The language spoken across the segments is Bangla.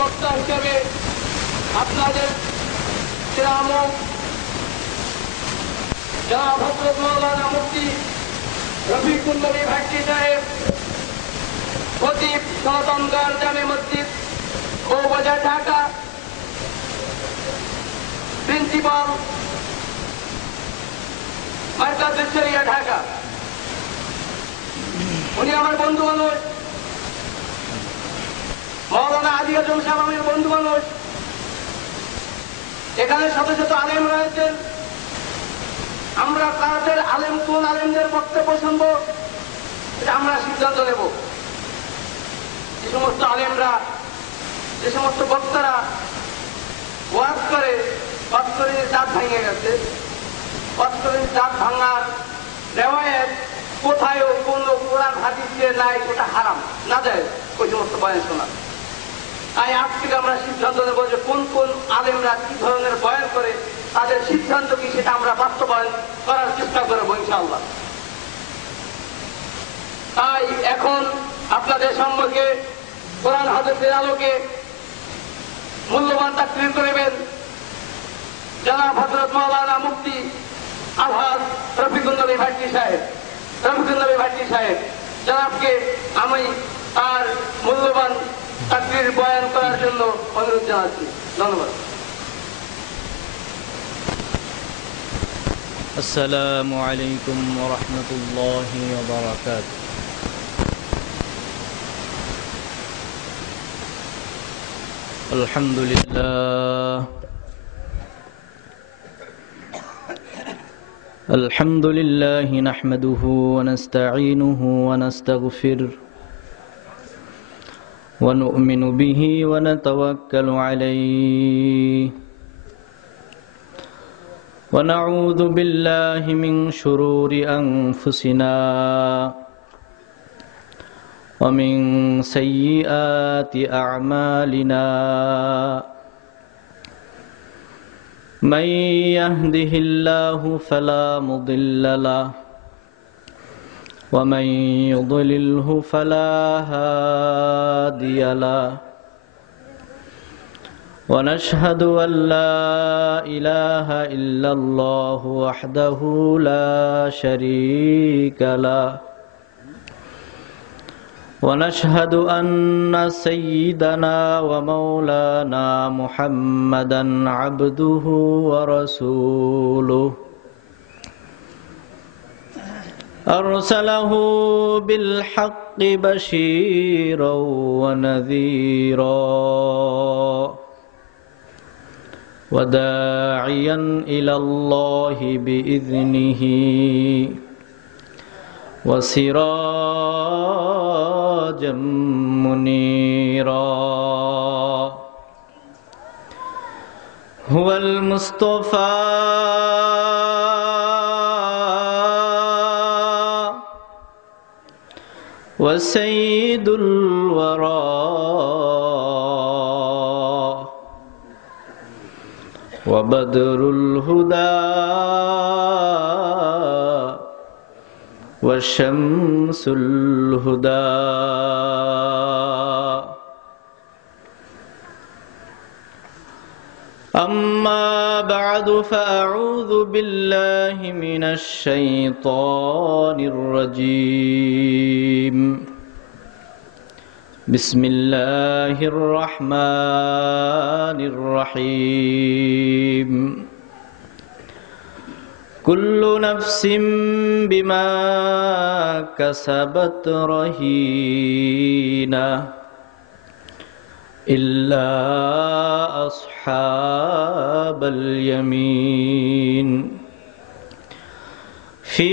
বক্তা হিসেবে আপনাদের শ্রীরামক জনাব হযরত মাওলানা মুফতি রফিকুল নবী ভাট্টি সাহেব, খতিব সনাতনগঞ্জ জামে মসজিদ বউবাজার ঢাকা, প্রিন্সিপাল মার্কাজুস শরিয়া ঢাকা, উনি আমার বন্ধু মানুষ। মাওলানা আলী আজম সাহেব আমার বন্ধু মানুষ। এখানে শত শত আলেম রয়েছেন। আমরা কাদের আলেম, কোন আলেমদের বক্তব্য শুনবো এটা আমরা সিদ্ধান্ত নেব। যে সমস্ত আলেমরা, যে সমস্ত বক্তারা ওয়াজ করে পাঁচকরির দাঁত ভেঙে গেছে, পাঁচকরির দাঁত ভাঙার রেওয়ায়েত কোথায়ও কোন কোরআন হাদিসে নাই, ওটা হারাম না যায় ওই সমস্ত বয়ান শোনা। তাই আজ থেকে আমরা সিদ্ধান্ত নেব যে কোন কোন আলেমরা কি ধরনের বয়ান করে, তাদের সিদ্ধান্ত কি সেটা আমরা বাস্তবায়ন করার চেষ্টা করবো ইনশাআল্লাহ। তাই এখন আপনাদের সম্পর্কে কোরআন হাদিসের আলোকে মূল্যবান তাকরীর করবেন জনাব হযরত মাওলানা মুফতি আলহাজ রফিকুল নবী ভাট্টি সাহেব। রফিকুল নবী ভাট্টি সাহেব জনাবকে আমি তার মূল্যবান তাকরীর বয়ান করার জন্য অনুরোধ জানাচ্ছি। ধন্যবাদ। আসসালামু আলাইকুম ওয়া রাহমাতুল্লাহি ওয়া বারাকাতুহু। আলহামদুলিল্লাহ আলহামদুলিল্লাহি নাহমাদুহু ওয়া নাস্তাঈনুহু ওয়া নাস্তাগফিরুহু ওয়া নু'মিনু বিহি ওয়া নাতাওয়াক্কালু আলাইহি ونعوذ بالله من شرور أنفسنا ومن سيئات أعمالنا من يهده الله فلا مضل له ومن يضلله فلا هادي له ونشهد أن لا إله إلا الله وحده لا شريك له ونشهد أن سيدنا ومولانا محمدا عبده ورسوله أرسله بالحق بشيرا ونذيرا وداعيا إلى الله بإذنه وسراجا منيرا هو المصطفى وسيد الورى وبدر الهدى والشمس الهدى أما بعد فأعوذ بالله من الشيطان الرجيم بسم الله الرحمن الرحيم كل نفس بما كسبت رهينة إلا أصحاب اليمين في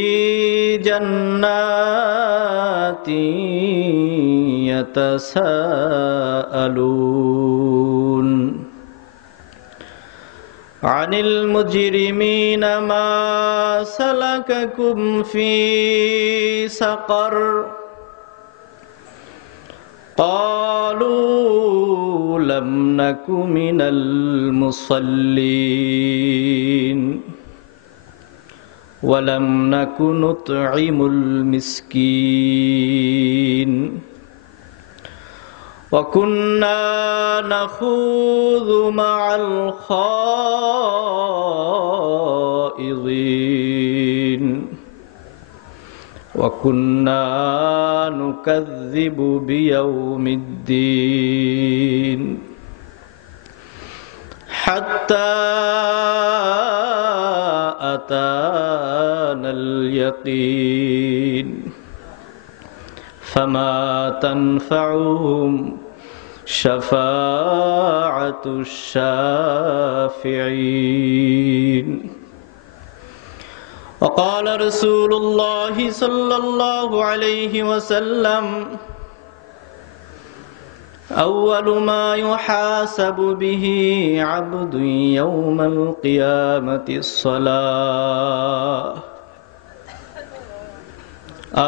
جنات يتساءلون عن المجرمين ما سلككم في سقر قالوا لم نك من المصلين ولم نك نطعم المسكين وكنا نخوض مع الخائضين وكنا نكذب بيوم الدين حتى أتانا اليقين فما تنفعهم شفاعة الشافعين وقال رسول الله صلى الله عليه وسلم أول ما يحاسب به عبد يوم القيامة الصلاة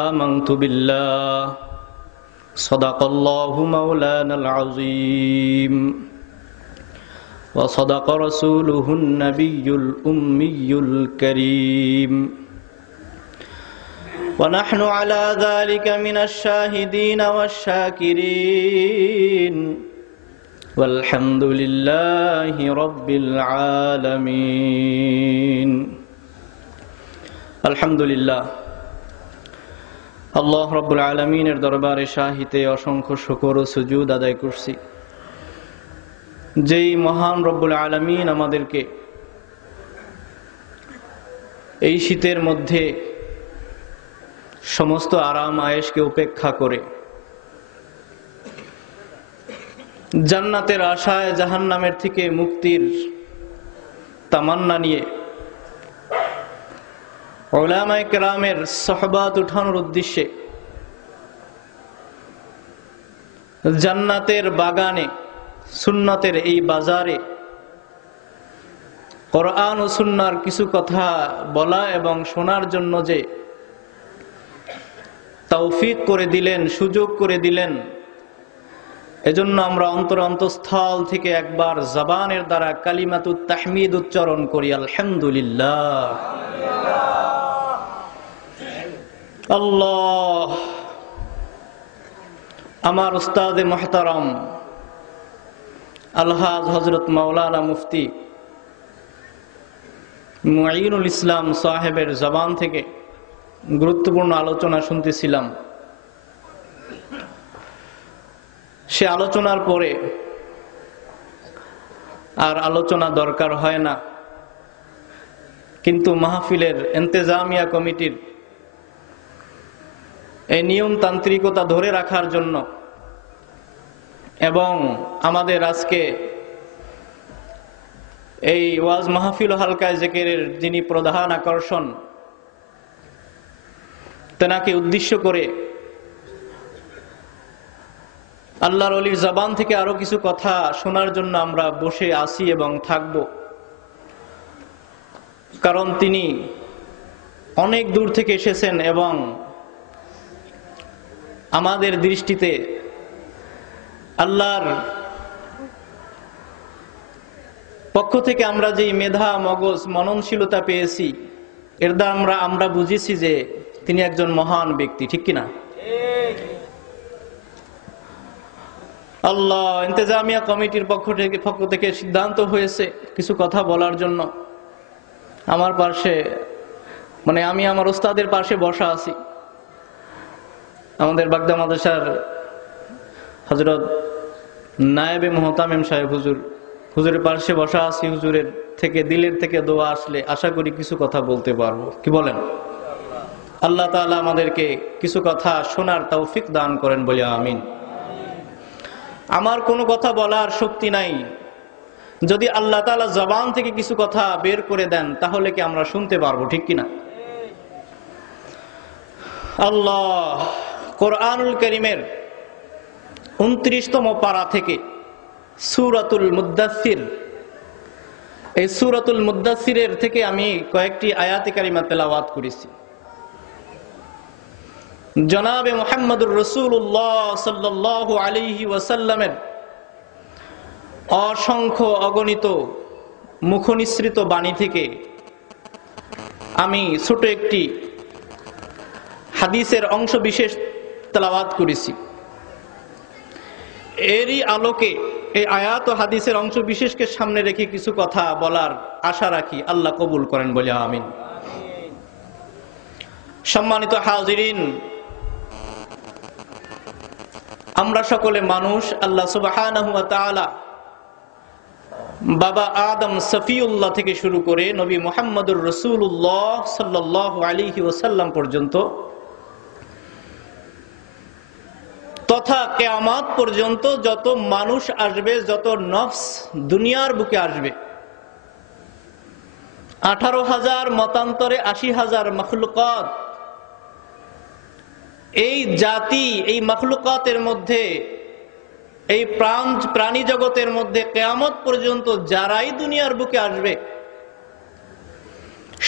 آمنت بالله صدق الله مولانا العظيم وصدق رسوله النبي الأمي الكريم ونحن على ذلك من الشاهدين والشاكرين والحمد لله رب العالمين الحمد لله আল্লাহ রাব্বুল আলামিনের দরবারে শাহিতে অসংখ্য শুকর ও সুজুদ আদায় করছি, যেই মহান রব্বুল আলামিন আমাদেরকে এই শীতের মধ্যে সমস্ত আরাম আয়েশকে উপেক্ষা করে জান্নাতের আশায় জাহান্নামের থেকে মুক্তির তামান্না নিয়ে উলামায়ে কেরামের সোহবত উঠানোর উদ্দেশ্যে জান্নাতের বাগানে সুন্নতের এই বাজারে কোরআন ও সুন্নাহর কিছু কথা বলা এবং শোনার জন্য যে তৌফিক করে দিলেন, সুযোগ করে দিলেন, এজন্য আমরা অন্তরস্থল থেকে একবার জবানের দ্বারা কালিমাতুত তাহমিদ উচ্চারণ করি, আলহামদুলিল্লাহ। আল্লাহ আমার উস্তাদে মুহতারাম আলহাজ হযরত মাওলানা মুফতি মুঈনুল ইসলাম সাহেবের জবান থেকে গুরুত্বপূর্ণ আলোচনা শুনতেছিলাম। সে আলোচনার পরে আর আলোচনা দরকার হয় না, কিন্তু মাহফিলের ইন্তেজামিয়া কমিটির এই নিয়মতান্ত্রিকতা ধরে রাখার জন্য এবং আমাদের আজকে এই ওয়াজ মাহফিল হালকায় জিকিরের যিনি প্রধান আকর্ষণ, তেনাকে উদ্দেশ্য করে আল্লাহর ওলির জবান থেকে আরো কিছু কথা শোনার জন্য আমরা বসে আছি এবং থাকব। কারণ তিনি অনেক দূর থেকে এসেছেন এবং আমাদের দৃষ্টিতে আল্লাহর পক্ষ থেকে আমরা যে মেধা, মগজ, মননশীলতা পেয়েছি, এর দ্বারা আমরা বুঝেছি যে তিনি একজন মহান ব্যক্তি, ঠিক কিনা? আল্লাহ ইন্তেজামিয়া কমিটির পক্ষ থেকে সিদ্ধান্ত হয়েছে কিছু কথা বলার জন্য। আমার পাশে আমি আমার উস্তাদের পাশে বসা আছি। আমাদের বাগদা মাদ্রাসার হযরত নায়েবে মুহতামিম সাহেব হুজুরের পাশে বসা আছি। হুজুরের থেকে দিলের থেকে দোয়া আসলে আশা করি কিছু কথা বলতে পারবো, কি বলেন? আল্লাহ তাআলা আমাদেরকে কিছু কথা শোনার তৌফিক দান করেন বলে আমিন। আমার কোনো কথা বলার শক্তি নাই, যদি আল্লাহ তাআলা জবান থেকে কিছু কথা বের করে দেন তাহলে কি আমরা শুনতে পারবো, ঠিক কিনা? আল্লাহ কোরআনুল কারীমের 29তম পারা থেকে সূরাতুল মুদ্দাসসির, এই সূরাতুল মুদ্দাসসিরের থেকে আমি কয়েকটি আয়াতে কারিমা তেলাওয়াত করেছি। জনাবে মুহাম্মদুর রাসূলুল্লাহ সাল্লাল্লাহু আলাইহি ওয়াসাল্লামের অসংখ্য অগণিত মুখনিসৃত বাণী থেকে আমি ছোট একটি হাদিসের অংশ বিশেষ তেলাওয়াত করেছি। এরই আলোকে এই আয়াত ও হাদিসের অংশ বিশেষকে সামনে রেখে কিছু কথা বলার আশা রাখি, আল্লাহ কবুল করেন বলে আমিন। সম্মানিত হাজিরিন, আমরা সকলে মানুষ। আল্লাহ সুবহানাহু ওয়া তাআলা বাবা আদম সফিউল্লাহ থেকে শুরু করে নবী মুহাম্মদুর রাসূলুল্লাহ সাল্লাল্লাহু আলাইহি ওয়াসাল্লাম পর্যন্ত তথা কিয়ামত পর্যন্ত যত মানুষ আসবে, যত নফস দুনিয়ার বুকে আসবে, 18,000 মতান্তরে 80,000 মাখলুকাত, এই জাতি, এই মাখলুকাতের মধ্যে, এই প্রাণী জগতের মধ্যে কিয়ামত পর্যন্ত যারাই দুনিয়ার বুকে আসবে,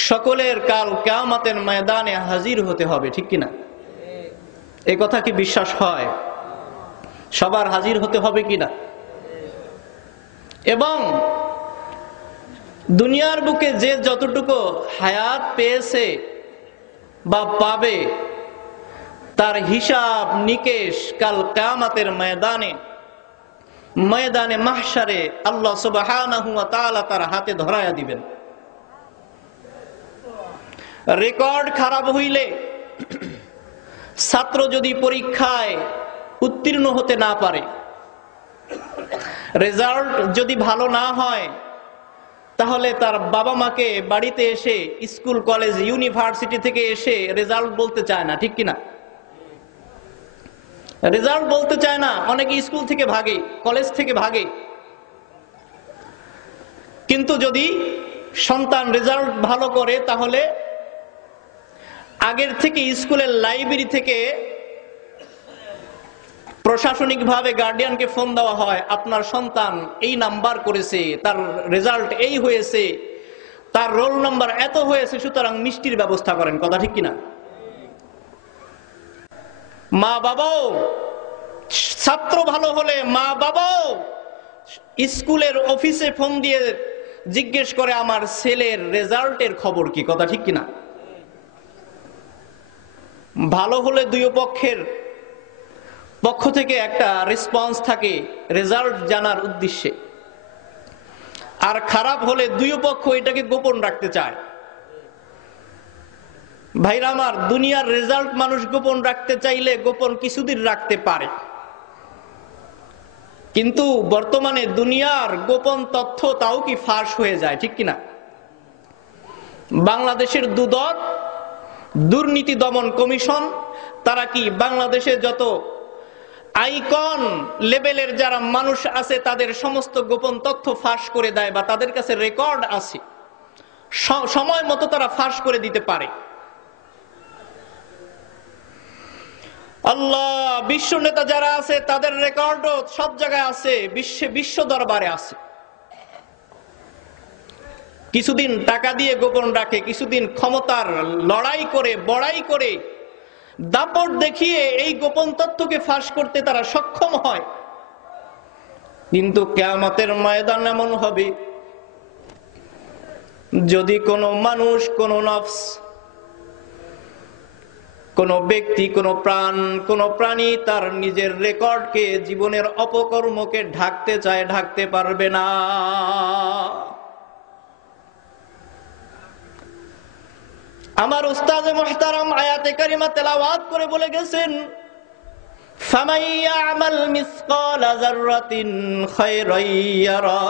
সকলের কাল কিয়ামতের ময়দানে হাজির হতে হবে, ঠিক কিনা? এই কথা কি বিশ্বাস হয়? সবার হাজির হতে হবে কিনা? এবং দুনিয়ার বুকে যে যতটুকু হায়াত পেয়েছে বা পাবে, তার হিসাব নিকেশ কাল কিয়ামতের ময়দানে মাহশারে আল্লাহ সুবহানাহু ওয়া তাআলা তার হাতে ধরায়া দিবেন। রেকর্ড খারাপ হইলে, ছাত্র যদি পরীক্ষায় উত্তীর্ণ হতে না পারে, রেজাল্ট যদি ভালো না হয়, তাহলে তার বাবা মাকে বাড়িতে এসে, স্কুল কলেজ ইউনিভার্সিটি থেকে এসে রেজাল্ট বলতে চায় না, ঠিক কিনা? রেজাল্ট বলতে চায় না, অনেকে স্কুল থেকে ভাগে, কলেজ থেকে ভাগে। কিন্তু যদি সন্তান রেজাল্ট ভালো করে, তাহলে আগের থেকে স্কুলের লাইব্রেরি থেকে প্রশাসনিকভাবে গার্ডিয়ানকে ফোন দেওয়া হয়, আপনার সন্তান এই নাম্বার করেছে, তার রেজাল্ট এই হয়েছে, তার রোল নাম্বার এত হয়েছে, সুতরাং মিষ্টির ব্যবস্থা করেন। কথা ঠিক কিনা? মা বাবাও, ছাত্র ভালো হলে মা বাবাও স্কুলের অফিসে ফোন দিয়ে জিজ্ঞেস করে, আমার ছেলের রেজাল্টের খবর কি? কথা ঠিক কিনা? ভালো হলে দুই পক্ষের পক্ষ থেকে একটা রেসপন্স থাকে রেজাল্ট জানার উদ্দেশ্যে, আর খারাপ হলে দুই পক্ষ এটাকে গোপন রাখতে চায়। ভাইরা আমার, দুনিয়ার রেজাল্ট মানুষ গোপন রাখতে চাইলে গোপন কিছুদিন রাখতে পারে, কিন্তু বর্তমানে দুনিয়ার গোপন তথ্য তাও কি ফাঁস হয়ে যায়, ঠিক কিনা? বাংলাদেশের দুদক, দুর্নীতি দমন কমিশন, তারা কি বাংলাদেশে যত আইকন লেভেলের যারা মানুষ আছে তাদের সমস্ত গোপন তথ্য ফাঁস করে দেয়, বা তাদের কাছে রেকর্ড আছে, সময় মতো তারা ফাঁস করে দিতে পারে। আল্লাহ, বিশ্ব নেতা যারা আছে তাদের রেকর্ডও সব জায়গায় আছে, বিশ্ব দরবারে আছে। কিছুদিন টাকা দিয়ে গোপন রাখে, কিছুদিন ক্ষমতার লড়াই করে, বড়াই করে, দাপট দেখিয়ে এই গোপন তথ্যকে ফাঁস করতে তারা সক্ষম হয়। কিন্তু কিয়ামতের ময়দান এমন হবে, যদি কোনো মানুষ, কোনো নফস, কোনো ব্যক্তি, কোনো প্রাণ, কোনো প্রাণী তার নিজের রেকর্ডকে, জীবনের অপকর্মকে ঢাকতে চায়, ঢাকতে পারবে না। আমার উস্তাদ মুহতারাম আয়াতে কারিমা তেলাওয়াত করে বলে গেছেন, ফামান ইয়ামাল মিসকালা যাররাতিন খায়রান ইয়ারা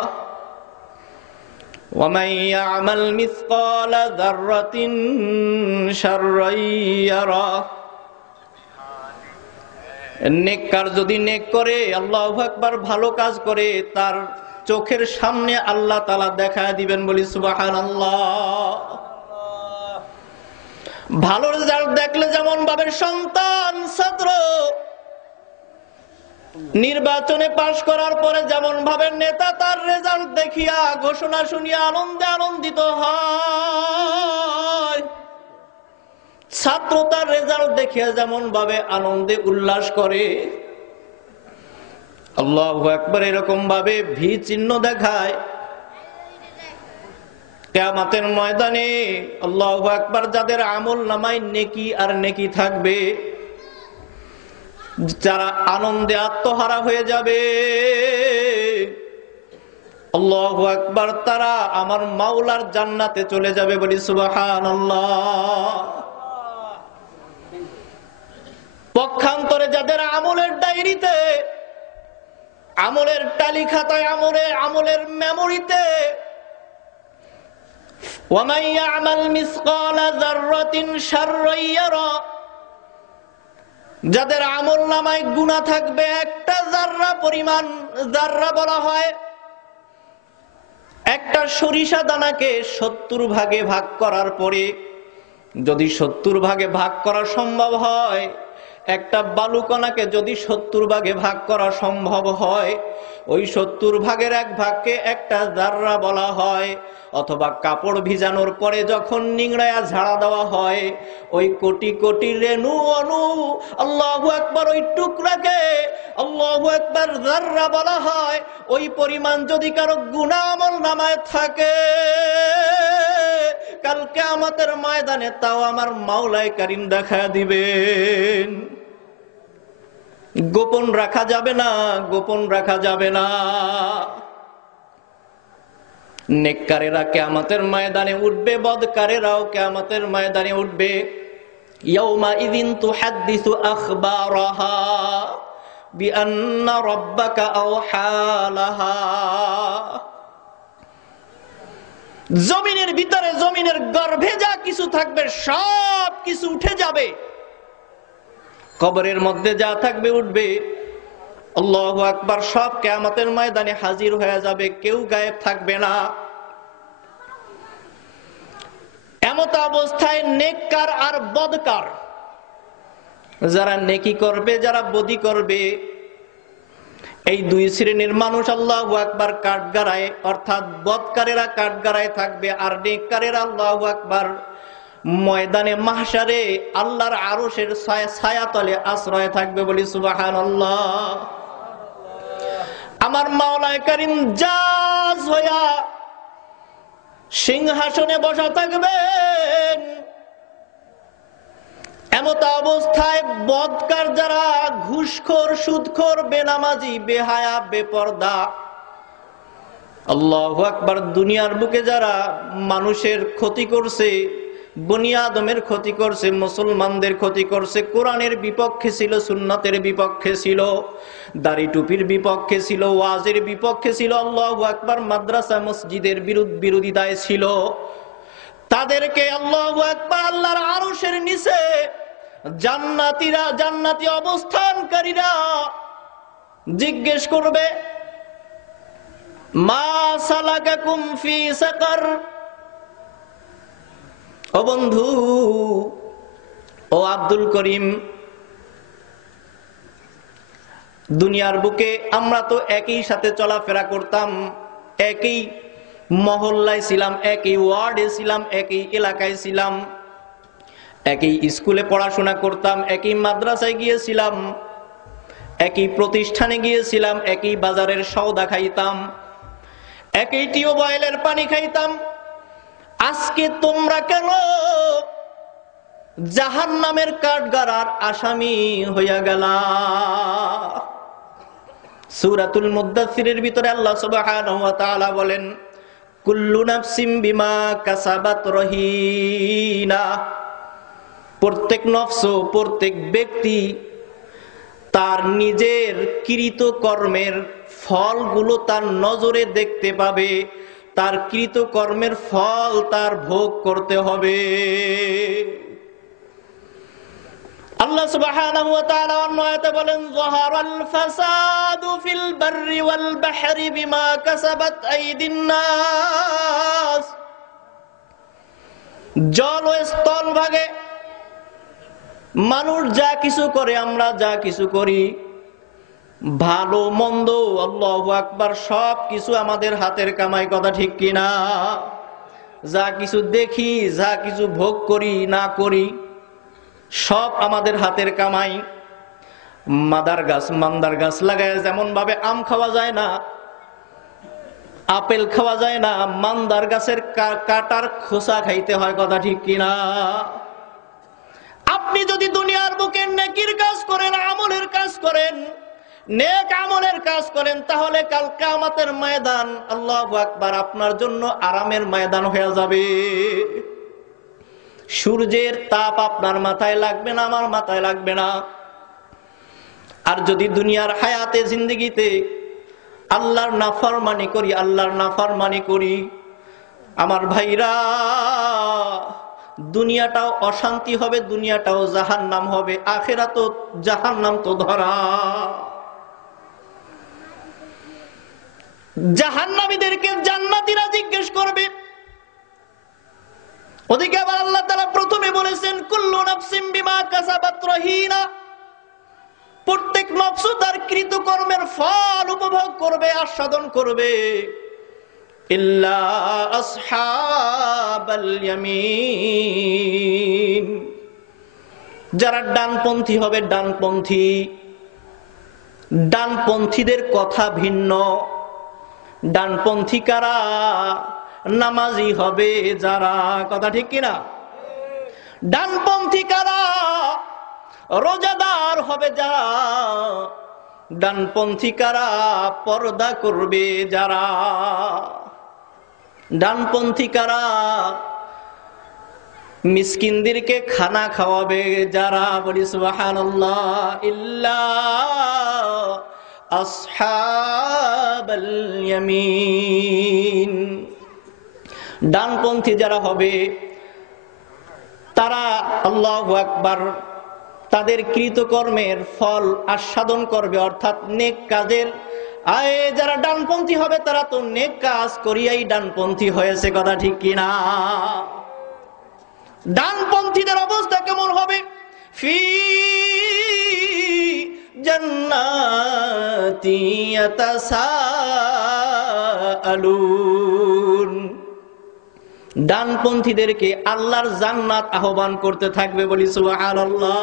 ওয়া মান ইয়ামাল মিসকালা যাররাতিন শাররান ইয়ারা। নেককার যদি নেক করে, আল্লাহু আকবার, ভালো কাজ করে, তার চোখের সামনে আল্লাহ তাআলা দেখায় দিবেন, বলি সুবহানাল্লাহ। ভালো রেজাল্ট দেখলে যেমন ভাবে সন্তান, ছাত্র নির্বাচনে পাশ করার পরে যেমন ভাবে নেতা তার রেজাল্ট দেখিয়া, ঘোষণা শুনিয়া আনন্দে আনন্দিত হয়, ছাত্র তার রেজাল্ট দেখিয়া যেমন ভাবে আনন্দে উল্লাস করে, আল্লাহু আকবার, এরকম ভাবে ভি চিহ্ন দেখায় কিয়ামতের ময়দানে। আল্লাহু আকবার, যাদের আমল নামায় নেকি আর নেকি থাকবে, যারা আনন্দে আত্মহারা হয়ে যাবে, আল্লাহু আকবার, তারা আমার মাওলার জান্নাতে চলে যাবে, বলি সুবহানাল্লাহ। পক্ষান্তরে যাদের আমলের ডায়েরিতে, আমলের টালি খাতায়, আমলের মেমোরিতে وَمَن يَعْمَلْ مِثْقَالَ ذَرَّةٍ شَرًّا يَرَهُ, যাদের আমল নামায় গুনাহ থাকবে একটা যাররা পরিমাণ, যাররা বলা হয় একটা সরিষা দানাকে 70 ভাগে ভাগ করার পরে যদি 70 ভাগে ভাগ করা সম্ভব হয়, একটা বালুকণাকে যদি 70 ভাগে ভাগ করা সম্ভব হয়, ওই 70 ভাগের 1 ভাগকে একটা যাররা বলা হয়। অথবা কাপড় ভিজানোর পরে যখন নিংড়ায়া ঝাড়া দেওয়া হয়, ওই কোটি কোটি রেণু অণু, আল্লাহু আকবার, ওই টুকরাকে আল্লাহু আকবার যাররা বলা হয়। ওই পরিমাণ যদি কারো গুনাহ আমল নামায় থাকে, কাল কিয়ামতের ময়দানে তাও আমার মাওলাই কারীম দেখা দিবেন। গোপন রাখা যাবে না, গোপন রাখা যাবে না। নেককারেরা কিয়ামতের ময়দানে উঠবে, বদকারেরাও কিয়ামতের ময়দানে উঠবে। ইয়াউমা ইযিন তুহাদ্দিসু আখবারাহা বিআন্না রাব্বাকা আওহা লাহা। জমিনের ভিতরে, জমিনের গর্ভে যা কিছু থাকবে সব কিছু উঠে যাবে। কবরের মধ্যে যা থাকবে উঠবে। আল্লাহু আকবার, সব কিয়ামতের ময়দানে হাজির হয়ে যাবে, কেউ গায়েব থাকবে না। এমত অবস্থায় নেককার আর বদকার, যারা নেকি করবে, যারা বদি করবে, এই দুই শ্রেণীর মানুষ আল্লাহু আকবার কাঠগড়ায়, অর্থাৎ বদকারেরা কাঠগড়ায় থাকবে, আর নেককারেরা আল্লাহু আকবার ময়দানে মাহশারে আল্লাহর আরশের ছায়াতলে আশ্রয় থাকবে, বলি সুবহানাল্লাহ। আমার মাওলাই কারীম জাজ হইয়া সিংহাসনে বসা থাকবেন। এমত অবস্থায় বদকার যারা, ঘুষখোর, সুদখোর, বেনামাজি, বেহায়া, বেপরদা, আল্লাহু আকবার, দুনিয়ার বুকে যারা মানুষের ক্ষতি করছে, বনি আদমের ক্ষতি করছে, মুসলমানদের ক্ষতি করছে, কোরআনের বিপক্ষে ছিল, সুন্নতের বিপক্ষে ছিল, দাড়ি টুপির বিপক্ষে ছিল, ওয়াজের বিপক্ষে ছিল, আল্লাহু আকবার, মাদ্রাসা মসজিদের বিরোধিতায় ছিল, তাদেরকে আল্লাহু আকবার আল্লাহর আরশের নিচে জান্নাতীরা, জান্নাতি অবস্থানকারীরা জিজ্ঞেস করবে, মা সালাকাকুম ফি সাকার। ও বন্ধু, ও আব্দুল করিম, দুনিয়ার বুকে আমরা তো একই সাথে চলাফেরা করতাম, একই মহল্লায় ছিলাম, একই ওয়ার্ডে ছিলাম, একই এলাকায় ছিলাম, একই স্কুলে পড়াশোনা করতাম, একই মাদ্রাসায় গিয়েছিলাম, একই প্রতিষ্ঠানে গিয়েছিলাম, একই বাজারের সওদা খাইতাম, একই টিউবওয়েলের পানি খাইতাম। আজকে তোমরা কেন জাহান্নামের কাঠগড়ার আসামি হইয়া গেলা? সূরাতুল মুদ্দাসসিরের ভিতরে আল্লাহ সুবহানাহু ওয়া তাআলা বলেন, কুল্লু নাফসিম বিমা কাসাবাত রহিনা। প্রত্যেক নফস, প্রত্যেক ব্যক্তি তার নিজের কৃত কর্মের ফলগুলো তার নজরে দেখতে পাবে, তার কৃত কর্মের ফল তার ভোগ করতে হবে। আল্লাহ সুবহানাহু ওয়া তাআলা অন্য আয়াতে বলেন, যাহারাল ফাসাদু ফিল বাররি ওয়াল বাহরি বিমা কাসাবাত আইদিন নাস। জল ও স্থল ভাগে মানুষ যা কিছু করে, আমরা যা কিছু করি, ভালো মন্দ, আল্লাহু আকবার, সব কিছু আমাদের হাতের কামাই, কথা ঠিক কিনা? যা কিছু দেখি, যা কিছু ভোগ করি না করি, সব আমাদের হাতের কামাই। মাদার গাছ, মান্দার গাছ লাগায় যেমন ভাবে আম খাওয়া যায় না, আপেল খাওয়া যায় না, মান্দার গাছের কাটার খোসা খাইতে হয়, কথা ঠিক কিনা? আপনি যদি দুনিয়ার বুকে নেকির কাজ করেন, আমলের কাজ করেন, নেক আমলের কাজ করেন, তাহলে কাল কিয়ামতের ময়দান আল্লাহু আকবার আপনার জন্য আরামের ময়দান হয়ে যাবে। সূর্যের তাপ আপনার মাথায় লাগবে না, আমার মাথায় লাগবে না। আর যদি দুনিয়ার হায়াতে জিন্দেগিতে আল্লাহর নাফরমানি করি, আল্লাহর নাফরমানি করি, আমার ভাইরা, দুনিয়াটাও অশান্তি হবে, দুনিয়াটাও জাহান্নাম হবে, আখিরাতও জাহান্নাম তো ধরা। জাহান্নামীদেরকে জান্নাতীরা জিজ্ঞেস করবে। ওদিকে আবার আল্লাহ তাআলা প্রথমে বলেছেন কুল্লু নাফসিন বিমা কাসাবাত রহিনা, প্রত্যেক নফস তার কৃতকর্মের ফল উপভোগ করবে, আস্বাদন করবে, ইল্লা আসহাবাল ইয়ামিন, যারা ডানপন্থী হবে, ডানপন্থী। ডানপন্থীদের কথা ভিন্ন। ডানপন্থী কারা? নামাজি হবে যারা, কথা ঠিক কিনা? ডানপন্থী কারা? রোজাদার হবে যারা। ডানপন্থী কারা? পর্দা করবে যারা। ডানপন্থী কারা? মিসকিনদেরকে খানা খাওয়াবে যারা। বলি সুবহানাল্লাহ। ইল্লা আসহাবাল ইয়ামিন, ডানপন্থী যারা হবে তারা আল্লাহু আকবার তাদের কৃতকর্মের ফল আস্বাদন করবে, অর্থাৎ নেক কাজের। যারা ডানপন্থী হবে তারা তো নেক কাজ করিয়াই ডানপন্থী হয়েছে, কথা ঠিক কিনা? ডানপন্থীদের অবস্থা কেমন হবে? ফি জান্নাতি ইয়াতাসাআলুন, ডানপন্থীদেরকে আল্লাহর জান্নাত আহ্বান করতে থাকবে। বলি সুবহানাল্লাহ।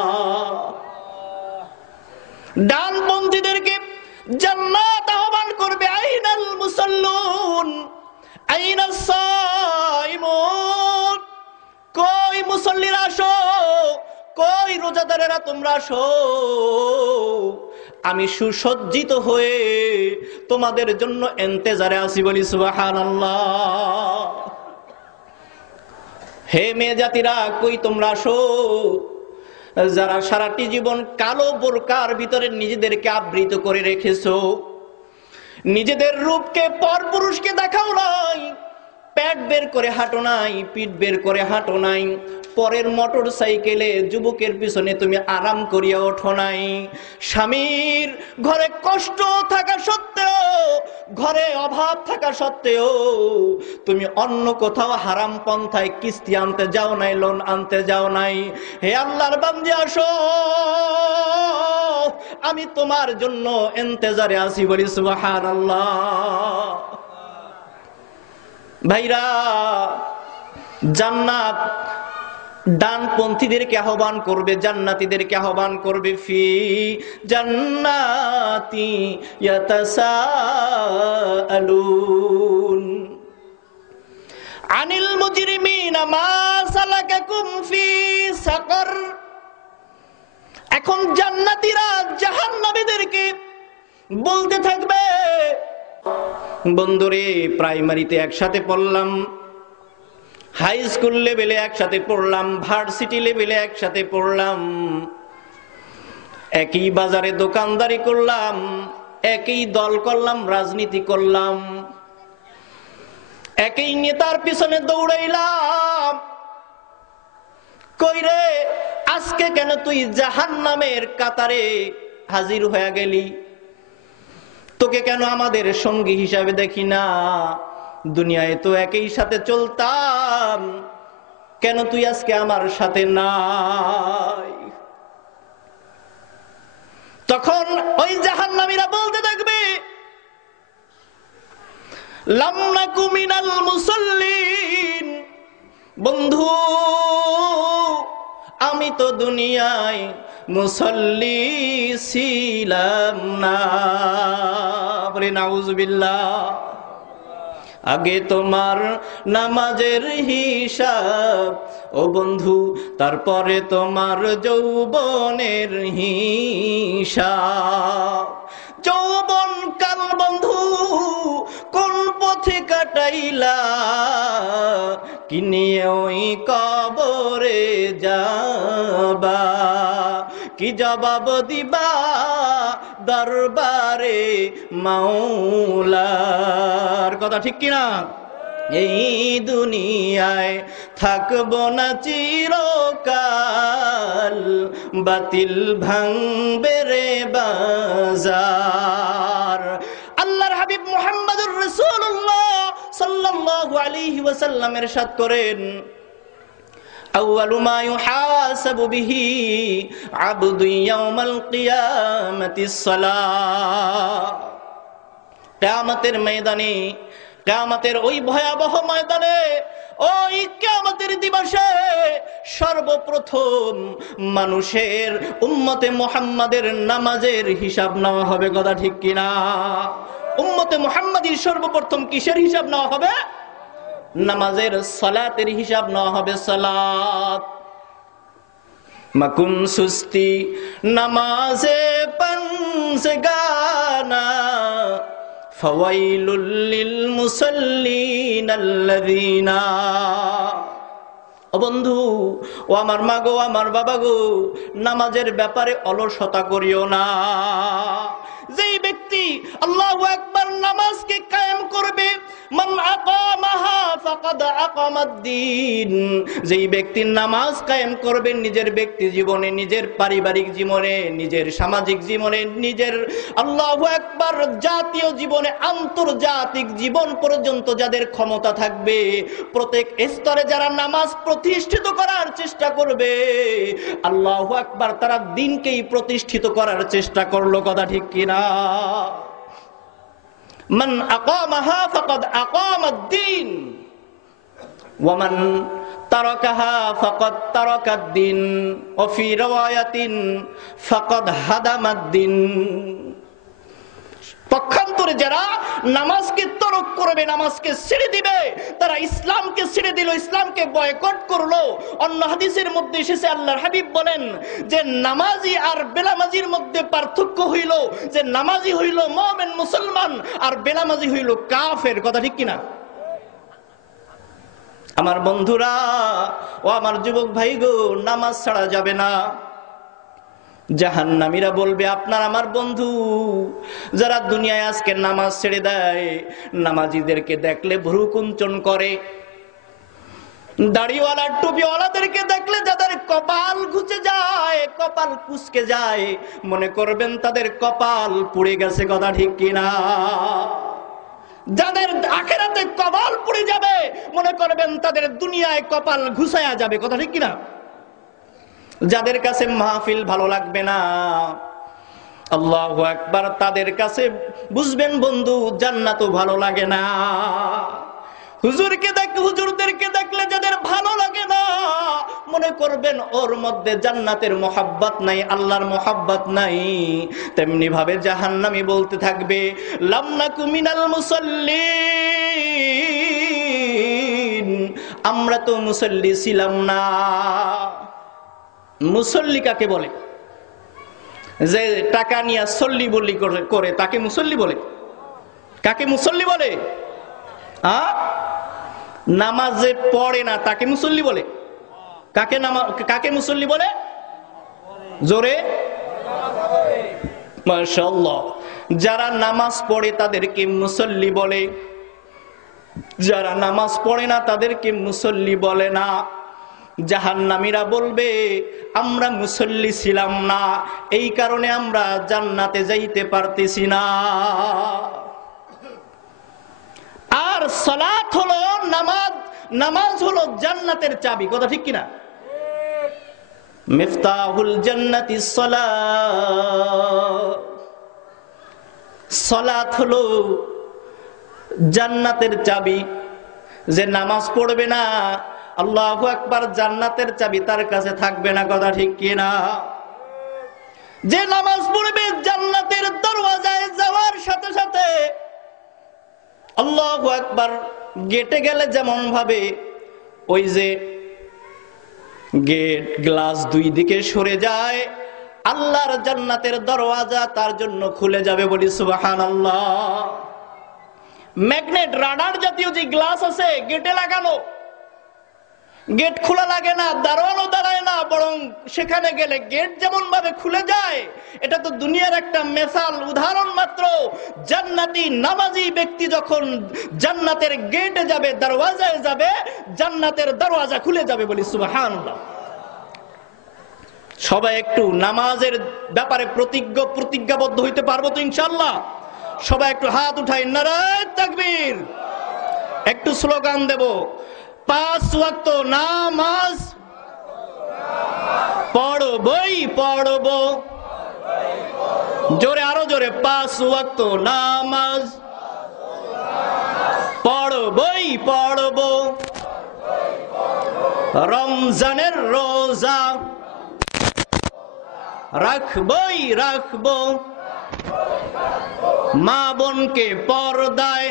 ডানপন্থীদেরকে জান্নাত আহ্বান করবে। আইনাল মুসাল্লুন আইনাস সাইমুন, কই মুসল্লিরা আসো, কই রোজাদারেরা তোমরা আসো, আমি সুসজ্জিত হয়ে তোমাদের জন্য ইন্তেজারে আছি। বলি সুবহানাল্লাহ। হে মেয়ে জাতিরা, কই তোমরা আসো, যারা সারাটি জীবন কালো বোরকার ভিতরে নিজেদেরকে আবৃত করে রেখেছো, নিজেদের রূপকে পরপুরুষকে দেখাও নাই, পেট বের করে হাঁটো নাই, পিঠ বের করে হাঁটো নাই, পরের মোটর সাইকেলে যুবকের পিছনে তুমি আরাম করিয়া ওঠো নাই, স্বামীর ঘরে কষ্ট থাকা সত্ত্বেও, ঘরে অভাব থাকা সত্ত্বেও তুমি অন্য কোথাও হারাম পন্থায় কিস্তি আনতে যাও নাই, লোন আনতে যাও নাই। হে আল্লাহর বান্দী, আসো, আমি তোমার জন্য ইন্তেজারে আছি। বলি সুবহানাল্লাহ। ভাইরা, জান্নাত ডানপন্থীদেরকে আহ্বান করবে, জান্নাতীদেরকে আহ্বান করবে। ফি জান্নাতি ইয়াতাসাআলুন আনিল মুজরিমিনা মা সালাকাকুম ফি সাকার। এখন জান্নাতীরা জাহান্নামীদেরকে বলতে থাকবে, বন্ধুরে, প্রাইমারিতে একসাথে পড়লাম, হাই স্কুল লেভেলে একসাথে পড়লাম, ভার্সিটি লেভেলে একসাথে পড়লাম, একই বাজারে দোকানদারি করলাম, একই দল করলাম, রাজনীতি করলাম, একই নেতার পিছনে দৌড়াইলাম। কইরে, আজকে কেন তুই জাহান্নামের কাতারে হাজির হয়ে গেলি? তোকে কেন আমাদের সঙ্গী হিসাবে দেখি না? দুনিয়ায় তো একই সাথে চলতাম, কেন তুই আজকে আমার সাথে নাই? তখন ওই জাহান্নামীরা বলতে থাকবে, লাম নাকু মিনাল মুসাল্লিন, বন্ধু আমি তো দুনিয়ায় মুসল্লি ছিলাম না। বলে নাউজুবিল্লাহ। আগে তোমার নামাজের হিসাব ও বন্ধু, তারপরে তোমার যৌবনের হিসাব। যৌবন কাল বন্ধু কোন পথে কাটাইলা, কি নিয়ে ওই কবরে যাবা, কি জবাব দিবা দরবারে মাওলার। কথা ঠিক কিনা? এই দুনিয়ায় থাকবো না চিরকাল, বাতিল ভাঙবে রে বাজার। আল্লাহর হাবিব মুহাম্মদুর রাসূলুল্লাহ সাল্লাল্লাহু আলাইহি ওয়াসাল্লাম ইরশাদ করেন, আউয়ালু মা ইউহাসাবু বিহি আবদু ইয়াউমাল কিয়ামাতিস সালাহ। কিয়ামতের ময়দানে, কিয়ামতের ওই ভয়াবহ ময়দানে, ওই কিয়ামতের দিবসে সর্বপ্রথম মানুষের উম্মতে মুহাম্মাদের নামাজের হিসাব নেওয়া হবে। কথা ঠিক কিনা? উম্মতে মুহাম্মাদীর সর্বপ্রথম কিসের হিসাব নেওয়া হবে? নামাজের, সালাতের হিসাব নেওয়া হবে। সালাত মাকুম সুস্তি নামাজে পঞ্জগানা, ফাওয়াইলুল লিল মুসাল্লিন আল্লাযিনা। ও বন্ধু, ও আমার মা গো, আমার বাবা গো, নামাজের ব্যাপারে অলসতা করিও না। যেই ব্যক্তি আল্লাহু আকবার নামাজকে কায়েম করবে, মান আকামাহা ফাকাদ আকামাদ-দ্বীন, যেই ব্যক্তি নামাজ কায়েম করবে নিজের ব্যক্তি জীবনে, নিজের পারিবারিক জীবনে, নিজের সামাজিক জীবনে, নিজের আল্লাহু আকবার জাতীয় জীবনে, আন্তর্জাতিক জীবন পর্যন্ত যাদের ক্ষমতা থাকবে, প্রত্যেক স্তরে যারা নামাজ প্রতিষ্ঠিত করার চেষ্টা করবে, আল্লাহু আকবার, তারা দ্বীনকেই প্রতিষ্ঠিত করার চেষ্টা করলো। কথা ঠিক কিনা? মান আকামাহা ফাকাদ আকামাদ-দ্বীন ওয়া মান তারাকাহা ফাকাদ তারাকাদ-দ্বীন ওয়া ফি riwayatin ফাকাদ হাদামাদ-দ্বীন। পক্ষান্তরে যারা নামাজকে তরক করবে, নামাজকে ছেড়ে দিবে, তারা ইসলামকে ছেড়ে দিল, ইসলামকে বয়কট করলো। অন্য হাদিসের মধ্যে এসেছে, আল্লাহর হাবিব বলেন যে নামাজি আর বেনামাজির মধ্যে পার্থক্য হইল যে নামাজি হইল মুমিন মুসলমান আর বেনামাজি হইল কাফের। কথা ঠিক কিনা? আমার বন্ধুরা ও আমার যুবক ভাই গো, নামাজ ছাড়া যাবে না। জাহান্নামীরা বলবে, আপনার আমার বন্ধু যারা দুনিয়ায় আজকে নামাজ ছেড়ে দেয়, নামাজীদেরকে দেখলে ভ্রু কুঞ্চন করে, দাড়িওয়ালা টুপিওয়ালাদেরকে দেখলে যাদের কপাল ঘুচে যায়, কপাল কুঁচকে যায়, মনে করবেন তাদের কপাল পুড়ে গেছে। কথা ঠিক কিনা? যাদের আখিরাতে কপাল পুড়ে যাবে, মনে করবেন তাদের দুনিয়ায় কপাল ঘুষায়া যাবে। কথা ঠিক কিনা? যাদের কাছে মাহফিল ভালো লাগবে না, আল্লাহু আকবার, তাদের কাছে বুঝবেন বন্ধু জান্নাতও ভালো লাগে না। হুজুরদেরকে দেখলে যাদের ভালো লাগে না, মনে করবেন ওর মধ্যে জান্নাতের মোহাব্বত নাই, আল্লাহর মোহাব্বত নাই। তেমনি ভাবে জাহান্নামী বলতে থাকবে, লাম নাকু মিনাল মুসাল্লিন, আমরা তো মুসল্লি ছিলাম না। মুসল্লি কাকে বলে? যে টাকা নিয়ে সল্লি বল্লি করে তাকে মুসল্লি বলে। কাকে মুসল্লি বলে? নামাজে পড়ে না তাকে মুসল্লি বলে। কাকে মুসল্লি বলে? জোরে মাশাআল্লাহ। যারা নামাজ পড়ে তাদেরকে মুসল্লি বলে, যারা নামাজ পড়ে না তাদেরকে মুসল্লি বলে না। জাহান্নামীরা বলবে, আমরা মুসল্লি ছিলাম না, এই কারণে আমরা জান্নাতে যাইতে পারতেছি না। আর সালাত হলো নামাজ, নামাজ হলো জান্নাতের চাবি। কথা ঠিক কিনা? মিফতাহুল জান্নাতিস সালাত, সালাত হলো জান্নাতের চাবি। যে নামাজ পড়বে না, আল্লাহু আকবার, জান্নাতের চাবি তার কাছে থাকবে না। কথা ঠিক কিনা? যে নামাজ পড়বে জান্নাতের দরওয়াজায় যাওয়ার সাথে সাথে আল্লাহু আকবার। গেটে গেলে যেমন ভাবে ওই যে গেট গ্লাস দুই দিকে সরে যায়, আল্লাহর জান্নাতের দরওয়াজা তার জন্য খুলে যাবে, বলি সুবহানাল্লাহ। ম্যাগনেট রাডার জাতীয় যে গ্লাস আছে গেটে লাগানো, গেট খোলা লাগে না, দারোয়ানও দাঁড়ায় না, বরং সেখানে গেলে গেট যেমন ভাবে খুলে যায়, এটা তো দুনিয়ার একটা মেসাল, উদাহরণ মাত্র। জান্নাতি নামাজি ব্যক্তি যখন জান্নাতের গেটে যাবে, দরওয়াজায় যাবে, জান্নাতের দরওয়াজা খুলে যাবে, বলি সুবহানাল্লাহ। সবাই একটু নামাজের ব্যাপারে প্রতিজ্ঞাবদ্ধ হইতে পারবো তো ইনশাআল্লাহ? সবাই একটু হাত উঠাই, নারায়ে তাকবীর। একটু স্লোগান দেব, 5 ওয়াক্ত নামাজ পড়বই পড়ব। জোরে, আরো জোরে, 5 ওয়াক্ত নামাজ পড়বই পড়ব। রমজানের রোজা রাখবই রাখব। মা বোনকে পর্দায়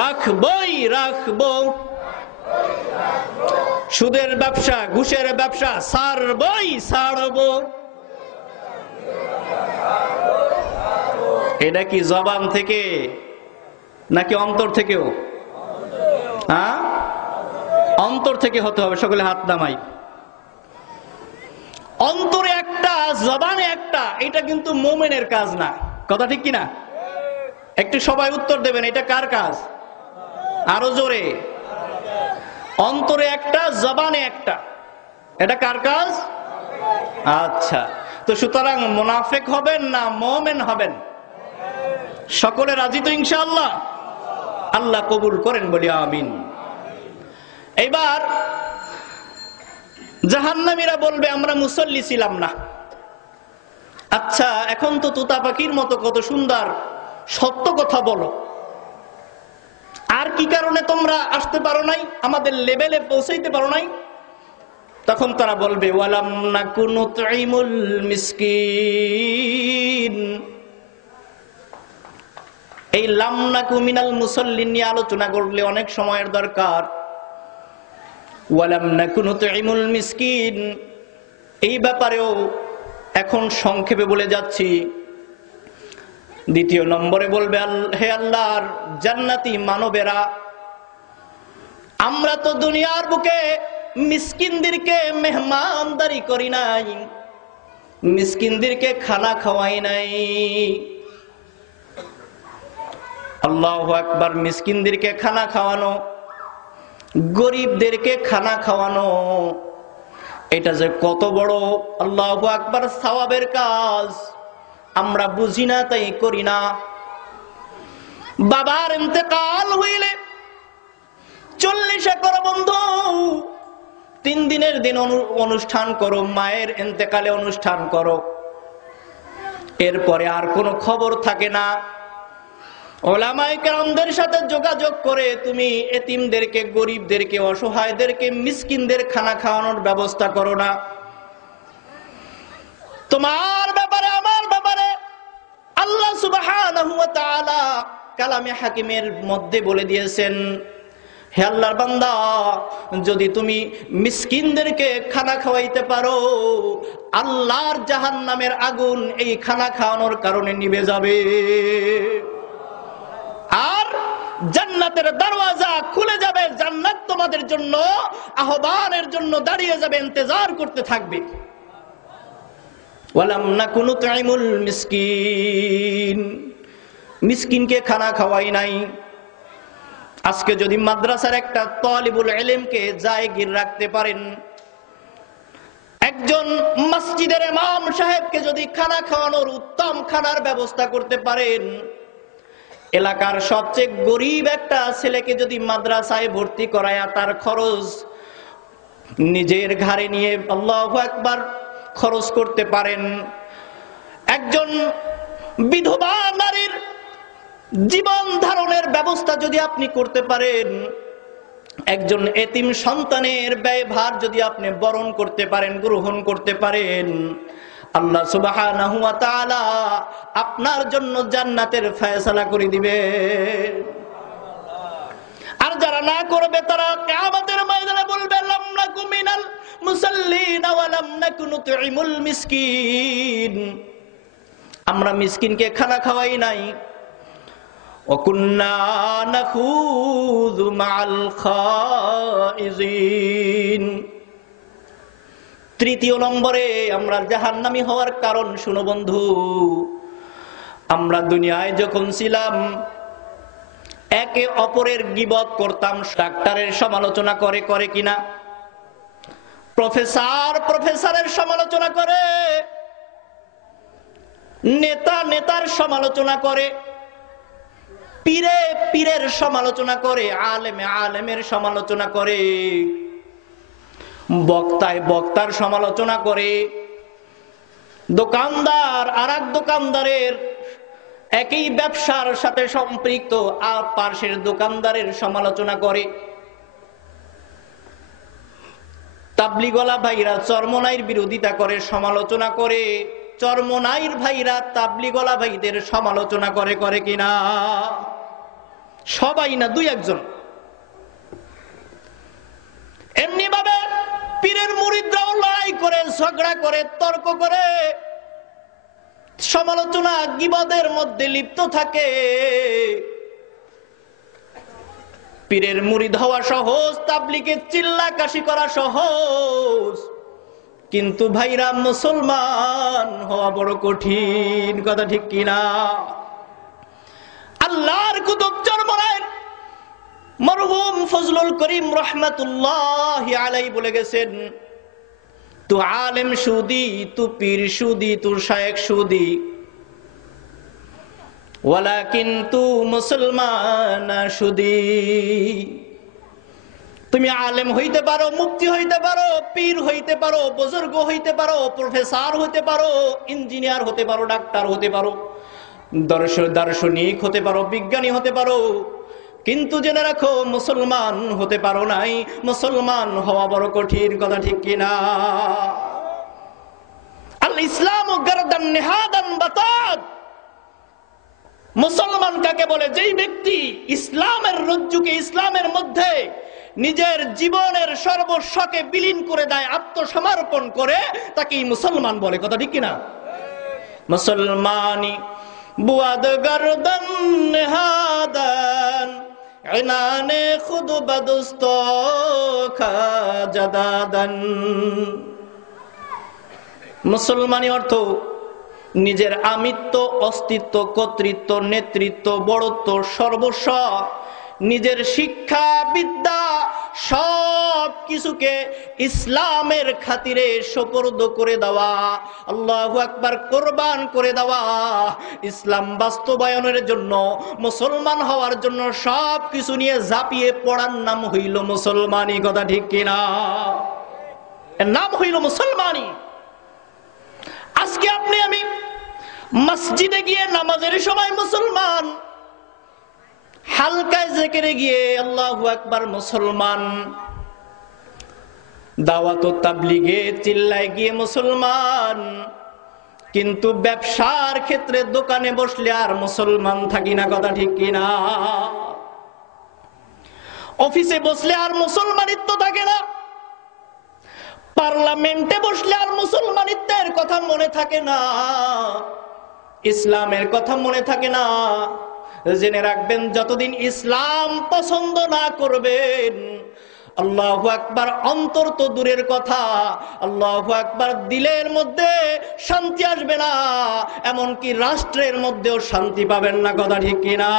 রাখবই রাখব। সুদের ব্যবসা, ঘুষের ব্যবসা ছাড়বই ছাড়ব। এটা কি জবান থেকে নাকি অন্তর থেকেও? হ্যাঁ, অন্তর থেকে হতে হবে। সকলে হাত নামাই। অন্তরে একটা, জবানে একটা, এটা কিন্তু মুমিনের কাজ না। কথা ঠিক কিনা? একটু সবাই উত্তর দেবেন, এটা কার কাজ? আরো জোরে। অন্তরে একটা, জবানে একটা, এটা কার কাজ? আচ্ছা, তো সুতরাং মুনাফিক হবেন না মুমিন হবেন? সকলে রাজি তো ইনশাআল্লাহ? আল্লাহ কবুল করেন, বলি আমিন। এবার জাহান্নামীরা বলবে আমরা মুসল্লি ছিলাম না। আচ্ছা, এখন তো তোতা পাখির মতো কত সুন্দর সত্য কথা বলো, আর কি কারণে তোমরা আসতে পারো নাই, আমাদের লেভেলে পৌঁছাইতে পারো নাই? তখন তারা বলবে ওয়ালাম নাকু নুতঈমুল মিসকিন। এই লাম নাকু মিনাল মুসাল্লিন নিয়ে আলোচনা করলে অনেক সময়ের দরকার। ওয়ালাম নাকু নুতঈমুল মিসকিন, এই ব্যাপারেও এখন সংক্ষেপে বলে যাচ্ছি। দ্বিতীয় নম্বরে বলবে হে আল্লাহর জান্নাতি মানবেরা, আমরা তো দুনিয়ার বুকে মিসকিনদেরকে মেহমানদারি করি নাই, মিসকিনদেরকে খানা খাওয়াই নাই। আল্লাহু আকবার। মিসকিনদেরকে খানা খাওয়ানো, গরিবদেরকে খানা খাওয়ানো, এটা যে কত বড় আল্লাহু আকবার সওয়াবের কাজ, আমরা বুঝি না, তাই করি না। বাবার ইন্তেকাল হইলে 40 করো বন্ধু, 3 দিনের দিন অনুষ্ঠান করো, মায়ের ইন্তেকালে অনুষ্ঠান করো, এরপরে আর কোনো খবর থাকে না। ওলামায়ে কেরামদের সাথে যোগাযোগ করে তুমি এতিমদেরকে, গরিবদেরকে, অসহায়দেরকে, মিসকিনদের খানা খাওয়ানোর ব্যবস্থা করো না। তোমার ব্যাপারে, আমার ব্যাপারে আল্লাহ সুবহানাহু ওয়া তাআলা কালামে হাকিমের মধ্যে বলে দিয়েছেন, হে আল্লাহর বান্দা, যদি তুমি মিসকিনদেরকে খানা খাওয়াইতে পারো, আল্লাহর জাহান্নামের আগুন এই খানা খাওয়ানোর কারণে নিভে যাবে, আর জান্নাতের দরওয়াজা খুলে যাবে। জান্নাত তোমাদের জন্য আহ্বানের জন্য দাঁড়িয়ে যাবে, ইন্তজার করতে থাকবে। ওয়ালাম নাকু নুতঈমুল মিসকিন, মিসকিনকে খানা খাওয়াই নাই। আজকে যদি মাদ্রাসার একটা তালিবুল ইলমকে জায়গির রাখতে পারেন, একজন মসজিদের ইমাম সাহেবকে যদি খানা খাওয়ানোর, উত্তম খানার ব্যবস্থা করতে পারেন, এলাকার সবচেয়ে গরিব একটা ছেলেকে যদি মাদ্রাসায় ভর্তি করায়া তার খরচ নিজের ঘাড়ে নিয়ে আল্লাহু আকবার খরচ করতে পারেন, একজন বিধবা নারীর জীবন ধারণের ব্যবস্থা যদি আপনি করতে পারেন, একজন এতিম সন্তানের ব্যয়ভার যদি আপনি বরণ করতে পারেন, গ্রহণ করতে পারেন, আল্লাহ সুবহানাহু ওয়া তাআলা আপনার জন্য জান্নাতের ফয়সালা করে দিবে। আর যারা না করবে তারা কিয়ামতের ময়দানে বলবে লাম নাকু মিনাল মুসাল্লিন ওয়া লাম নাকু নুতঈমুল মিসকিন, আমরা মিসকিনকে খানা খাওয়াই নাই, ওয়া কুন্না নাখুযু মাআল খাইজিন। তৃতীয় নম্বরে আমরা জাহান্নামী হওয়ার কারণ শুনো বন্ধু, আমরা দুনিয়ায় যখন ছিলাম একে অপরের গীবত করতাম। ডাক্তারের সমালোচনা করে কিনা, প্রফেসরের সমালোচনা করে, নেতার সমালোচনা করে, পীরের সমালোচনা করে, আলেমের সমালোচনা করে, বক্তার সমালোচনা করে, দোকানদার আর এক দোকানদারের একই ব্যবসার সাথে সম্পৃক্ত আর পাশের দোকানদারের সমালোচনা করে। তাবলীগওয়ালা ভাইরা চরমনাইর বিরোধিতা করে, সমালোচনা করে, চরমনাইর ভাইরা তাবলীগওয়ালা ভাইদের সমালোচনা করে কিনা? সবাই না, দুই একজন। এমনি ভাবে পীরের মুরিদরাও লড়াই করে, ঝগড়া করে, তর্ক করে, সমালোচনা গীবতের মধ্যে লিপ্ত থাকে। পীরের মুরিদ হওয়া সহজ, তাবলীগের চিল্লাকাশি করা সহজ, কিন্তু ভাইরা মুসলমান হওয়া বড় কঠিন। কথা ঠিক কিনা? আল্লাহর কুতুব চরমনাইর মরহুম ফজলুল করিম রাহমাতুল্লাহি আলাইহি বলে গেছেন, তু আলেম সুদি, তু পীর সুদি, তু শায়েখ সুদি, ওয়ালাকিন তু মুসলমান সুদি। তুমি আলেম হইতে পারো, মুফতি হইতে পারো, পীর হইতে পারো, বুজুর্গ হইতে পারো, প্রফেসর হইতে পারো, ইঞ্জিনিয়ার হতে পারো, ডাক্তার হতে পারো, দার্শনিক হতে পারো, বিজ্ঞানী হতে পারো, কিন্তু জেনে রাখো মুসলমান হতে পারো নাই। মুসলমান হওয়া বড় কঠিন। কথা ঠিক কিনা? আল ইসলামু গারদান নিহাদান বাতাদ। মুসলমান কাকে বলে? যেই ব্যক্তি ইসলামের রজ্জুকে, ইসলামের মধ্যে নিজের জীবনের সর্বস্বকে বিলীন করে দেয়, আত্মসমর্পণ করে, তাকেই মুসলমান বলে। কথা ঠিক কিনা? মুসলমানি বুয়াদ গারদান নিহাদান ইনানে খুদ বাদুস্ত খাজাদাদান। মুসলমানি অর্থ নিজের আমিত্ব, অস্তিত্ব, কর্তৃত্ব, নেতৃত্ব, বড়ত্ব, সর্বস্ব, নিজের শিক্ষা, বিদ্যা, সব কিছুকে ইসলামের খাতিরে সুপর্দ করে দেওয়া, আল্লাহু আকবার, কোরবান করে দেওয়া। ইসলাম বাস্তবায়নের জন্য, মুসলমান হওয়ার জন্য সব কিছু নিয়ে ঝাঁপিয়ে পড়ার নাম হইল মুসলমানি। কথা ঠিক কিনা? এর নাম হইল মুসলমানি। আজকে আপনি আমি মসজিদে গিয়ে নামাজের সময় মুসলমান, হালকায় জিকিরে গিয়ে আল্লাহু আকবার মুসলমান, দাওয়াত ও তাবলীগে চিল্লায় গিয়ে মুসলমান, কিন্তু ব্যবসার ক্ষেত্রে দোকানে বসলে আর মুসলমান থাকি না। কথা ঠিক কিনা? অফিসে বসলে আর মুসলমানিত্ব থাকে না, পার্লামেন্টে বসলে আর মুসলমানিত্বের কথা মনে থাকে না, ইসলামের কথা মনে থাকে না। জেনে রাখবেন, যতদিন ইসলাম পছন্দ না করবেন, আল্লাহু আকবার, অন্তর তো দূরের কথা, আল্লাহু আকবার, দিলের মধ্যে শান্তি আসবে না, এমনকি রাষ্ট্রের মধ্যেও শান্তি পাবেন না। কথা ঠিক কিনা?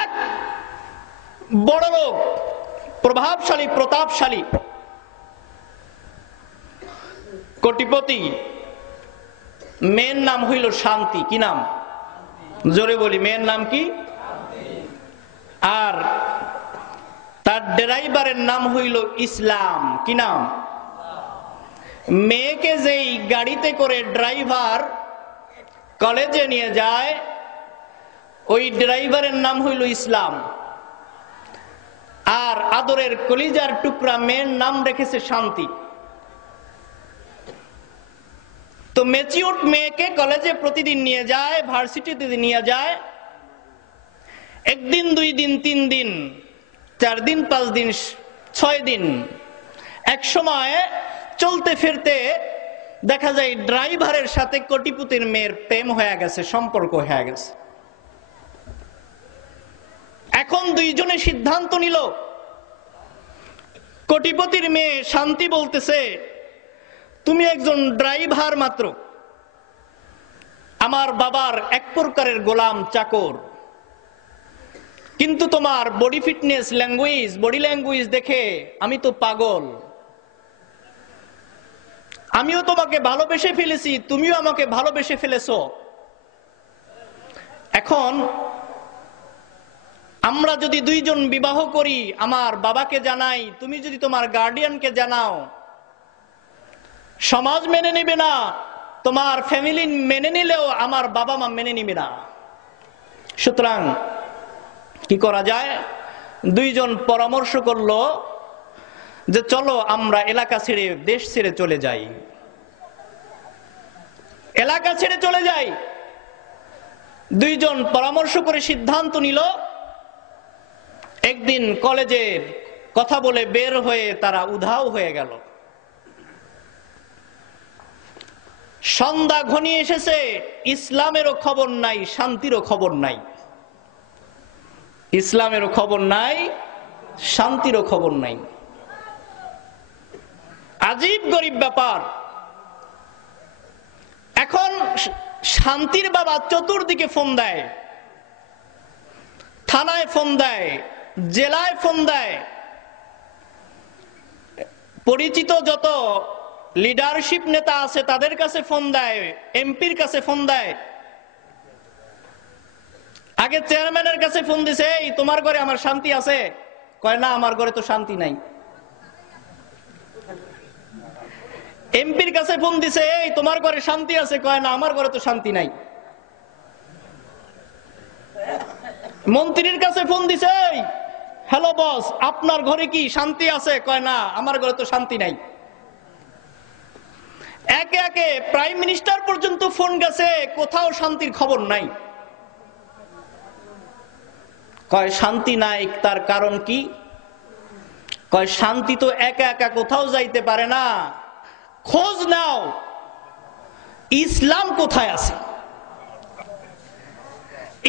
এক বড় লোক, প্রভাবশালী, প্রতাপশালী, কোটিপতি, মেয়ের নাম হইল শান্তি। কি নাম? জোরে বলি, মেয়ের নাম কি? আর তার ড্রাইভারের নাম হইল ইসলাম। কি নাম? মেয়েকে যেই গাড়িতে করে ড্রাইভার কলেজে নিয়ে যায়, ওই ড্রাইভারের নাম হইল ইসলাম। আর আদরের কলিজার টুকরা মেয়ের নাম রেখেছে শান্তি। তো ম্যাচিউরড মেয়েকে কলেজে প্রতিদিন নিয়ে যায়, ভার্সিটিতে নিয়ে যায়, একদিন, 2 দিন, 3 দিন, 4 দিন, 5 দিন, 6 দিন। এক সময় চলতে ফিরতে দেখা যায় ড্রাইভারের সাথে কোটিপতির মেয়ের প্রেম হয়ে গেছে, সম্পর্ক হয়ে গেছে। এখন দুইজনে সিদ্ধান্ত নিল, কোটিপতির মেয়ে শান্তি বলতেছে, তুমি একজন ড্রাইভার মাত্র, আমার বাবার এক প্রকারের গোলাম চাকর, কিন্তু তোমার বডি ফিটনেস, বডি ল্যাঙ্গুয়েজ দেখে আমি তো পাগল, আমিও তোমাকে ভালোবেসে ফেলেছি, তুমিও আমাকে ভালোবেসে ফেলেছো। এখন আমরা যদি দুইজন বিবাহ করি, আমার বাবাকে জানাই, তুমি যদি তোমার গার্ডিয়ানকে জানাও, সমাজ মেনে নেবে না, তোমার ফ্যামিলি মেনে নিলেও আমার বাবা মা মেনে নিবে না। সুতরাং কি করা যায়? দুইজন পরামর্শ করলো যে চলো আমরা এলাকা ছেড়ে, দেশ ছেড়ে চলে যাই, এলাকা ছেড়ে চলে যাই। দুইজন পরামর্শ করে সিদ্ধান্ত নিল, একদিন কলেজের কথা বলে বের হয়ে তারা উধাও হয়ে গেল। সন্ধ্যা ঘনিয়ে এসেছে, ইসলামেরও খবর নাই, শান্তিরও খবর নাই। ইসলামেরও খবর নাই, শান্তিরও খবর নাই। আজীব গরিব ব্যাপার। এখন শান্তির বাবা চতুর্দিকে ফোন দেয়, থানায় ফোন দেয়, জেলায় ফোন দেয়, পরিচিত যত লিডারশিপ নেতা আছে তাদের কাছে ফোন দেয়, এমপির কাছে ফোন দেয়। আগে চেয়ারম্যানের কাছে ফোন দিছে, এই তোমার ঘরে আমার শান্তি আছে? কয় না, আমার ঘরে তো শান্তি নাই। এমপির কাছে ফোন দিছে, এই তোমার ঘরে শান্তি আছে? কয় না, আমার ঘরে তো শান্তি নাই। মন্ত্রীর কাছে ফোন দিছে, হ্যালো বস, আপনার ঘরে কি শান্তি আছে? কয় না, আমার ঘরে তো শান্তি নাই। একে একে প্রাইম মিনিস্টার পর্যন্ত ফোন গেছে, কোথাও শান্তির খবর নাই। কয় শান্তি নাই, তার কারণ কি? কয় শান্তি তো একা একা কোথাও যাইতে পারে না, খোঁজ নাও ইসলাম কোথায় আছে।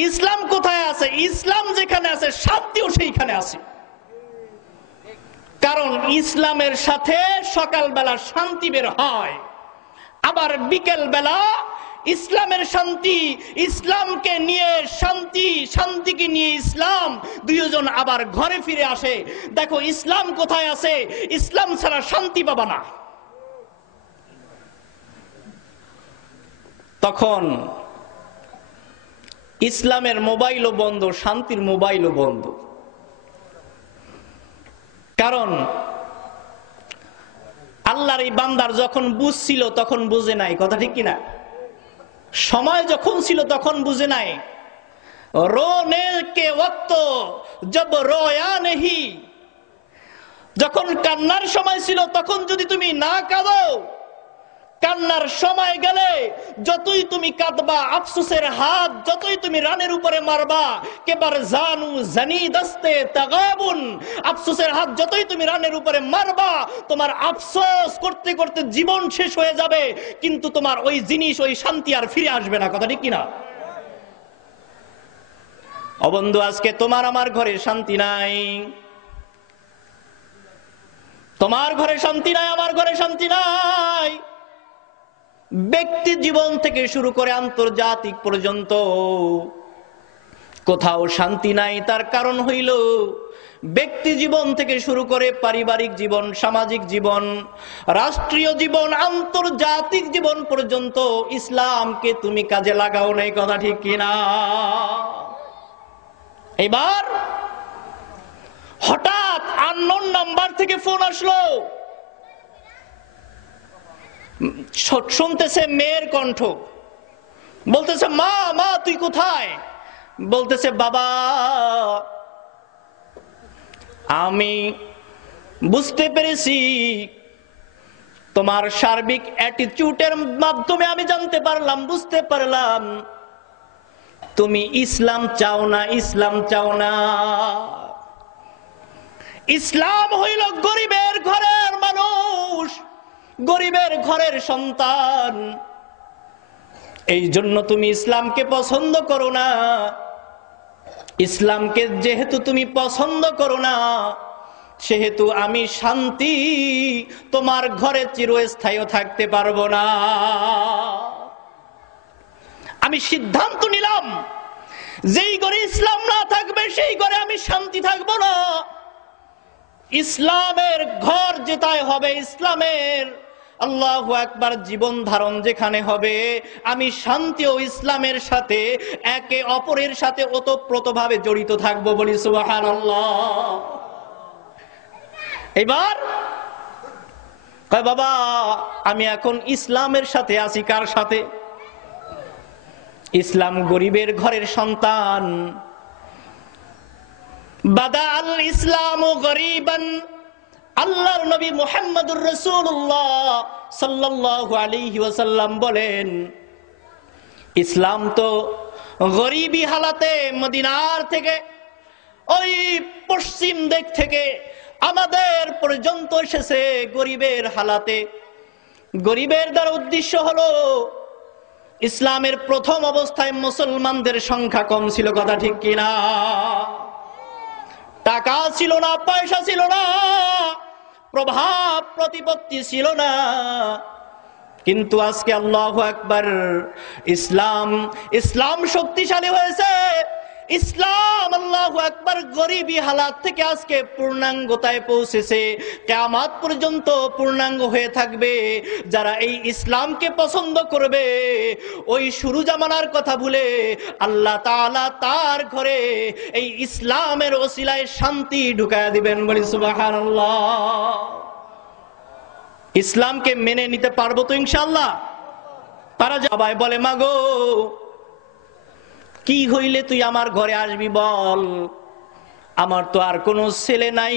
ইসলাম কোথায় আছে? ইসলাম যেখানে আছে শান্তিও সেইখানে আছে। কারণ ইসলামের সাথে সকালবেলা শান্তি বের হয়, আবার বিকেল বেলা ইসলামের শান্তি, ইসলামকে নিয়ে শান্তি, শান্তিকে নিয়ে ইসলাম, দুইজন আবার ঘরে ফিরে আসে। দেখো ইসলাম কোথায় আছে, ইসলাম ছাড়া শান্তি পাবা না। তখন ইসলামের মোবাইলও বন্ধ, শান্তির মোবাইলও বন্ধ। কারণ আল্লাহর এই বান্দার যখন বুঝছিল তখন বুঝে নাই, কথা ঠিক কিনা? সময় যখন ছিল তখন বুঝে নাই। রোনে কে ওয়াক্ত জব রোয়া নেহি, যখন কান্নার সময় ছিল তখন যদি তুমি না কাঁদো, কান্নার সময় গেলে যতই তুমি কাঁদবা, আফসোসের হাত যতই তুমি রানের উপরে মারবা, কেবার জানু জানি দস্তে তাগাবুন, আফসোসের হাত যতই তুমি রানের উপরে মারবা, তোমার আফসোস করতে করতে জীবন শেষ হয়ে যাবে, কিন্তু তোমার ওই জিনিস, ওই শান্তি আর ফিরে আসবে না, কথা ঠিক কিনা? ও বন্ধু, আজকে তোমার আমার ঘরে শান্তি নাই, তোমার ঘরে শান্তি নাই, আমার ঘরে শান্তি নাই। ব্যক্তি জীবন থেকে শুরু করে আন্তর্জাতিক পর্যন্ত কোথাও শান্তি নাই। তার কারণ হইল ব্যক্তি জীবন থেকে শুরু করে পারিবারিক জীবন, সামাজিক জীবন, রাষ্ট্রীয় জীবন, আন্তর্জাতিক জীবন পর্যন্ত ইসলামকে তুমি কাজে লাগাও নাই, কথা ঠিক কিনা? এবার হঠাৎ আননোন নাম্বার থেকে ফোন আসলো, শুনতেছে মেয়ের কণ্ঠ, বলতেছে মা, মা তুই কোথায়? বলতেছে বাবা, আমি বুঝতে পেরেছি তোমার সার্বিক অ্যাটিটিউডের মাধ্যমে আমি জানতে পারলাম, বুঝতে পারলাম তুমি ইসলাম চাও না, ইসলাম চাও না। ইসলাম হইল গরিবের ঘরের মানুষ, গরিবের ঘরের সন্তান। এই জন্য তুমি ইসলামকে পছন্দ করো না। ইসলামকে যেহেতু তুমি পছন্দ করো না, সেহেতু আমি শান্তি তোমার ঘরে চিরস্থায়ী থাকতে পারবো না। আমি সিদ্ধান্ত নিলাম, যেই ঘরে ইসলাম না থাকবে সেই ঘরে আমি শান্তি থাকবো না। ইসলামের ঘর যেটাই হবে, ইসলামের আল্লাহু আকবার জীবন ধারণ যেখানে হবে, আমি শান্তি ও ইসলামের সাথে একে অপরের সাথে ওতপ্রোতভাবে জড়িত থাকবো, বলি সুবহানাল্লাহ। এবার কয় বাবা আমি এখন ইসলামের সাথে আছি। কার সাথে? ইসলাম গরিবের ঘরের সন্তান। বাদা আল ইসলামু গরিবান, আল্লাহর নবী মুহাম্মদুর রাসূলুল্লাহ সাল্লাল্লাহু আলাইহি ওয়াসাল্লাম বলেন, ইসলাম তো গরিবী হালাতে মদিনার থেকে, ওই পশ্চিম দিক থেকে আমাদের পর্যন্ত এসেছে গরিবের হালাতে। গরিবের দ্বারা উদ্দেশ্য হলো, ইসলামের প্রথম অবস্থায় মুসলমানদের সংখ্যা কম ছিল, কথা ঠিক কিনা? টাকা ছিল না, পয়সা ছিল না, প্রভাব প্রতিপত্তি ছিল না। কিন্তু আজকে আল্লাহু আকবার, ইসলাম শক্তিশালী হয়েছে। ইসলাম আল্লাহু আকবার গরিবী হালাত থেকে আজকে পূর্ণাঙ্গতায় পৌঁছেছে, কিয়ামত পর্যন্ত পূর্ণাঙ্গ হয়ে থাকবে। যারা এই ইসলামকে পছন্দ করবে, ওই শুরু জামানার কথা ভুলে আল্লাহ তাআলা তার ঘরে এই ইসলামের ওসিলায় শান্তি ঢুকায়া দিবেন, বলি সুবহানাল্লাহ। ইসলামকে মেনে নিতে পারবো তো ইনশাআল্লাহ? তারা সবাই বলে, মাগো কি হইলে তুই আমার ঘরে আসবি বল? আমার তো আর কোনো ছেলে নাই,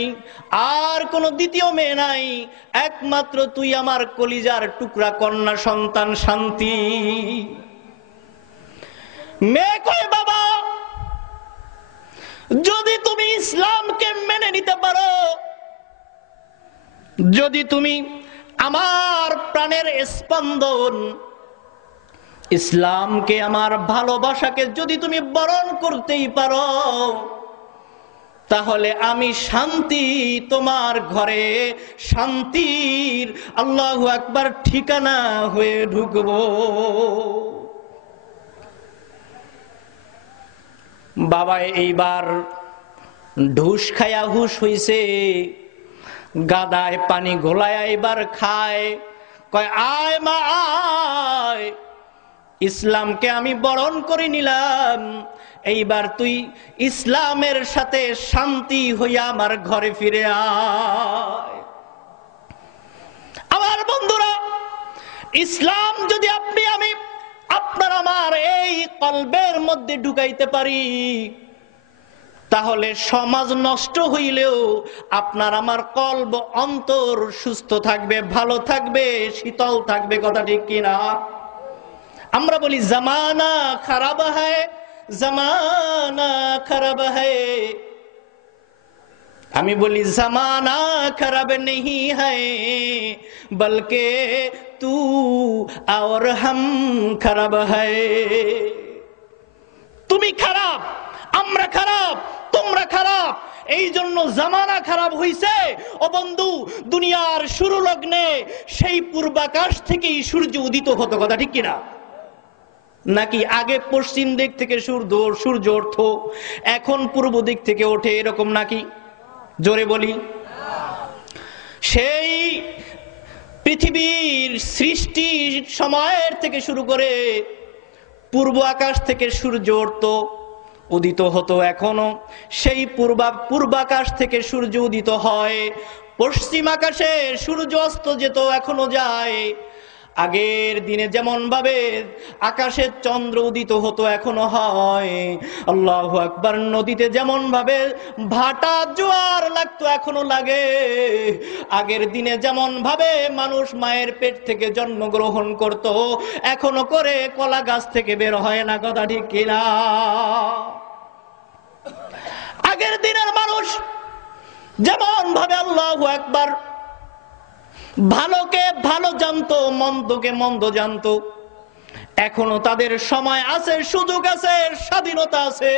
আর কোনো দ্বিতীয় মেয়ে নাই, একমাত্র তুই আমার কলিজার টুকরা কন্যা সন্তান শান্তি। মেয়ে কয়, বাবা যদি তুমি ইসলামকে মেনে নিতে পারো, যদি তুমি আমার প্রাণের স্পন্দন ইসলামকে, আমার ভালোবাসাকে যদি তুমি বরণ করতেই পারো, তাহলে আমি শান্তি তোমার ঘরে শান্তির আল্লাহু আকবার ঠিকানা হয়ে ঢুকব। বাবা এইবার ঢুস খায়া হুশ হইছে, গাদায় পানি ঘোলায় এবার খায়। কয়, আয় মা আয়, ইসলামকে আমি বরণ করে নিলাম, এইবার তুই ইসলামের সাথে শান্তি হইয়া আমার ঘরে ফিরে আয়। আমার বন্ধুরা, ইসলাম যদি আমি আপনার আমার এই কলবের মধ্যে ঢুকাইতে পারি, তাহলে সমাজ নষ্ট হইলেও আপনার আমার কলব অন্তর সুস্থ থাকবে, ভালো থাকবে, শীতল থাকবে, কথা ঠিক কিনা? আমরা বলি জামানা খারাপ হ্যায়, জামানা খারাপ হ্যায়। আমি বলি জামানা খারাপ নেহি হ্যায়, বলকে তু আর হাম খারাপ হ্যায়। তুমি খারাপ, আমরা খারাপ, তোমরা খারাপ, এই জন্য জামানা খারাপ হইছে। ও বন্ধু, দুনিয়ার শুরু লগ্নে সেই পূর্বাকাশ থেকেই সূর্য উদিত হতো, কথা ঠিক কিনা? নাকি আগে পশ্চিম দিক থেকে সূর্য ওঠত, এখন পূর্ব দিক থেকে ওঠে, এরকম নাকি? জোরে বলি। সেই পৃথিবীর সৃষ্টি সময়ের থেকে শুরু করে পূর্ব আকাশ থেকে সূর্য উঠত, উদিত হতো, এখনো সেই পূর্বাকাশ থেকে সূর্য উদিত হয়, পশ্চিম আকাশে সূর্য অস্ত যেত, এখনো যায়। আগের দিনে যেমন ভাবে আকাশে চন্দ্র উদিত হতো এখনো হয়, আল্লাহু আকবার, নদীতে যেমন ভাবে ভাটা জোয়ার লাগতো এখনো লাগে, আগের দিনে যেমন ভাবে মানুষ মায়ের পেট থেকে জন্মগ্রহণ করত এখনো করে, কলা গাছ থেকে বের হয় না, কথা ঠিক কিনা? আগের দিনের মানুষ যেমন ভাবে আল্লাহু আকবার ভালোকে ভালো জানতো, মন্দকে মন্দ জানতো, এখনো তাদের সময় আছে, সুযোগ আছে, স্বাধীনতা আছে।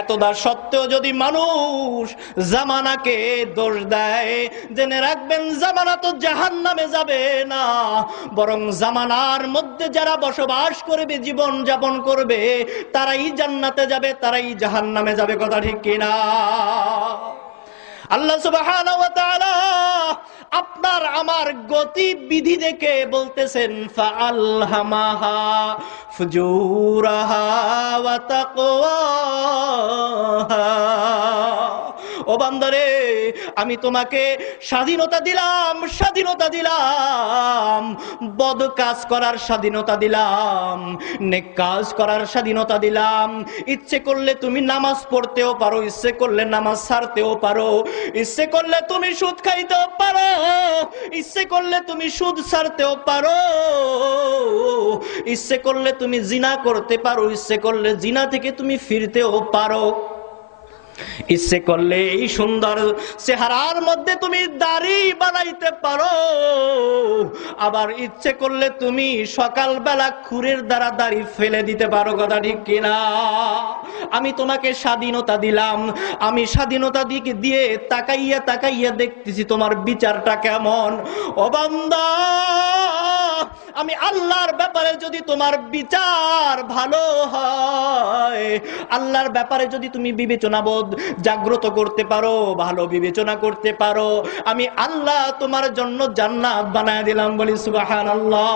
এতদা সত্ত্বেও যদি মানুষ জামানাকে দোষ দেয়, জেনে রাখবেন জামানা তো জাহান্নামে যাবে না, বরং জামানার মধ্যে যারা বসবাস করবে, জীবন যাপন করবে, তারাই জান্নাতে যাবে, তারাই জাহান্নামে যাবে, কথা ঠিক কিনা? আল্লাহ সুবহানাহু ওয়া তাআলা আপনার আমার গতিবিধি দেখে বলতেছেন ফাআলহামাহা ফুজুরাহা ওয়া তাকওয়াহা। ও বান্দারে, আমি তোমাকে স্বাধীনতা দিলাম, স্বাধীনতা দিলাম, বদ কাজ করার স্বাধীনতা দিলাম, নেক কাজ করার স্বাধীনতা দিলাম। ইচ্ছে করলে তুমি নামাজ পড়তেও পারো, ইচ্ছে করলে নামাজ ছাড়তেও পারো, ইচ্ছে করলে তুমি সুদ খাইতেও পারো, ইচ্ছে করলে তুমি সুদ ছাড়তেও পারো, ইচ্ছে করলে তুমি জিনা করতে পারো, ইচ্ছে করলে জিনা থেকে তুমি ফিরতেও পারো, ইচ্ছে করলে এই সুন্দর চেহারার মধ্যে তুমি দাড়ি বানাইতে পারো, আবার ইচ্ছে করলে তুমি সকালবেলা খুরের দ্বারা দাড়ি ফেলে দিতে পারো, কথা ঠিক কিনা? আমি তোমাকে স্বাধীনতা দিলাম, আমি স্বাধীনতা দিয়ে তাকাইয়া তাকাইয়া দেখতেছি তোমার বিচারটা কেমন। ও বান্দা, আমি আল্লাহর ব্যাপারে যদি তোমার বিচার ভালো হয়, আল্লাহর ব্যাপারে যদি তুমি বিবেচনাবোধ জাগ্রত করতে পারো, ভালো বিবেচনা করতে পারো, আমি আল্লাহ তোমার জন্য জান্নাত বানায় দিলাম, বলি সুবহানাল্লাহ।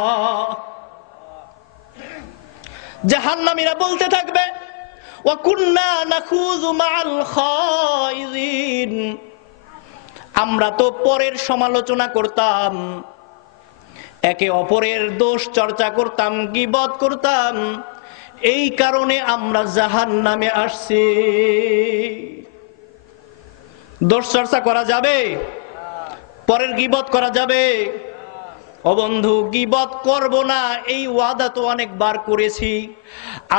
জাহান্নামীরা বলতে থাকবে ওয়া কুন্না নাখুযু মাআল খায়িযিন, আমরা তো পরের সমালোচনা করতাম, একে অপরের দোষ চর্চা করতাম, গীবত করতাম, এই কারণে আমরা জাহান্নামে আসছি। দোষ চর্চা করা যাবে? পরের গীবত করা যাবে? ও বন্ধু, গীবত করব না এই ওয়াদা তো অনেকবার করেছি,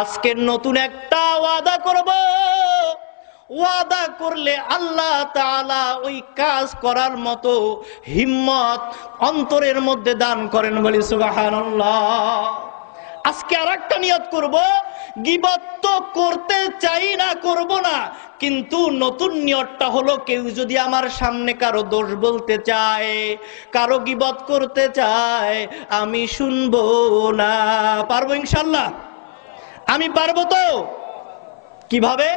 আজকে নতুন একটা ওয়াদা করব। ওয়াদা করলে আল্লাহ তাআলা ওই কাজ করার মতো হিম্মত অন্তরের মধ্যে দান করেন, বলি সুবহানাল্লাহ। আজকে আরেকটা নিয়ত করব, গীবত তো করতে চাই না, করব না, কিন্তু নতুন নিয়তটা হলো, কেউ যদি আমার সামনে কারো দোষ বলতে চায়, কারো গীবত করতে চায়, আমি শুনবো না। পারবো ইনশাআল্লাহ? আমি পারবো তো? কিভাবে?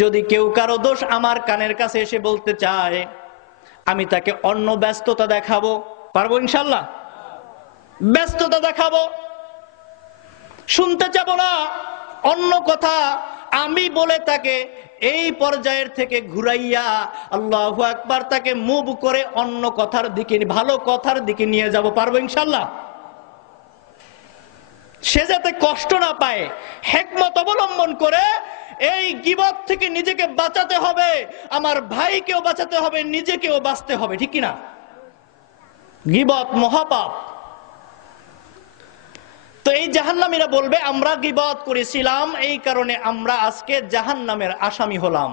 যদি কেউ কারো দোষ আমার কানের কাছে এসে বলতে চায়, আমি তাকে অন্য ব্যস্ততা দেখাবো, পারবো ইনশাআল্লাহ? ব্যস্ততা দেখাবো, শুনতে চাবো না অন্য কথা, আমি বলে তাকে এই পর্যায়ের থেকে ঘুরাইয়া আল্লাহু আকবার তাকে মুভ করে অন্য কথার দিকে, ভালো কথার দিকে নিয়ে যাব, পারবো ইনশাআল্লাহ? সে যাতে কষ্ট না পায়, হিকমত অবলম্বন করে এই গীবত থেকে নিজেকে বাঁচাতে হবে, আমার ভাইকেও বাঁচাতে হবে, নিজেকেও বাঁচতে হবে, ঠিক কিনা? গীবত মহাপাপ। তো এই জাহান্নামীরা বলবে আমরা গীবত করেছিলাম, এই কারণে আমরা আজকে জাহান্নামের আসামি হলাম।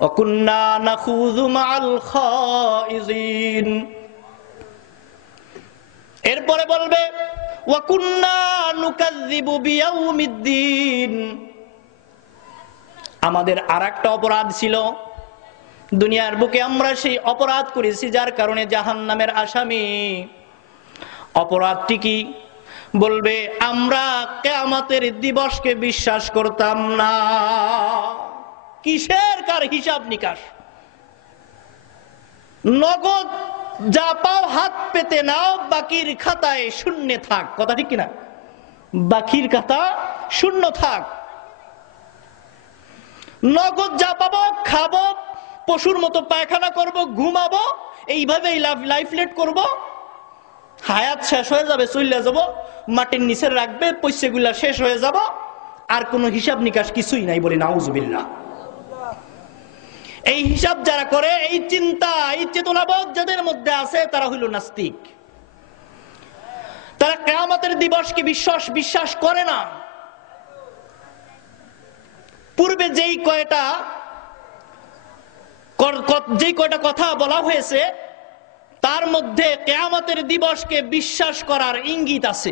ওয়াকুন্না নাখুযু মাআল খায়িযিন। এরপরে বলবে ওয়াকুন্না নুকাযযিবু বিয়াউমিদ্দিন। আমাদের আরেকটা অপরাধ ছিল, দুনিয়ার বুকে আমরা সেই অপরাধ করেছি যার কারণে জাহান্নামের আসামি। অপরাধটি কি? বলবে আমরা কিয়ামতের দিবসকে বিশ্বাস করতাম না। কিসের কার হিসাব নিকাশ? নগদ যা পাও হাত পেতে নাও, বাকির খাতায় শূন্য থাক, কথা ঠিক কিনা? বাকির খাতা শূন্য থাক। নগদ যা পাবো খাবো, পশুর মতো পায়খানা করব, ঘুমাবো, এইভাবেই লাইফলেট করব, হায়াত শেষ হয়ে যাবে, চলে যাব, মাটির নিচে রাখবে, পয়সাগুলা শেষ হয়ে যাব, আর কোনো হিসাব নিকাশ কিছুই নাই, বলি নাউজুবিল্লাহ। এই হিসাব যারা করে, এই চিন্তা, এই চেতনাবোধ যাদের মধ্যে আছে, তারা হইল নাস্তিক। তারা কিয়ামতের দিবসকে বিশ্বাস করে না। পূর্বে যেই কয়টা কথা বলা হয়েছে, তার মধ্যে কিয়ামতের দিবসকে বিশ্বাস করার ইঙ্গিত আছে।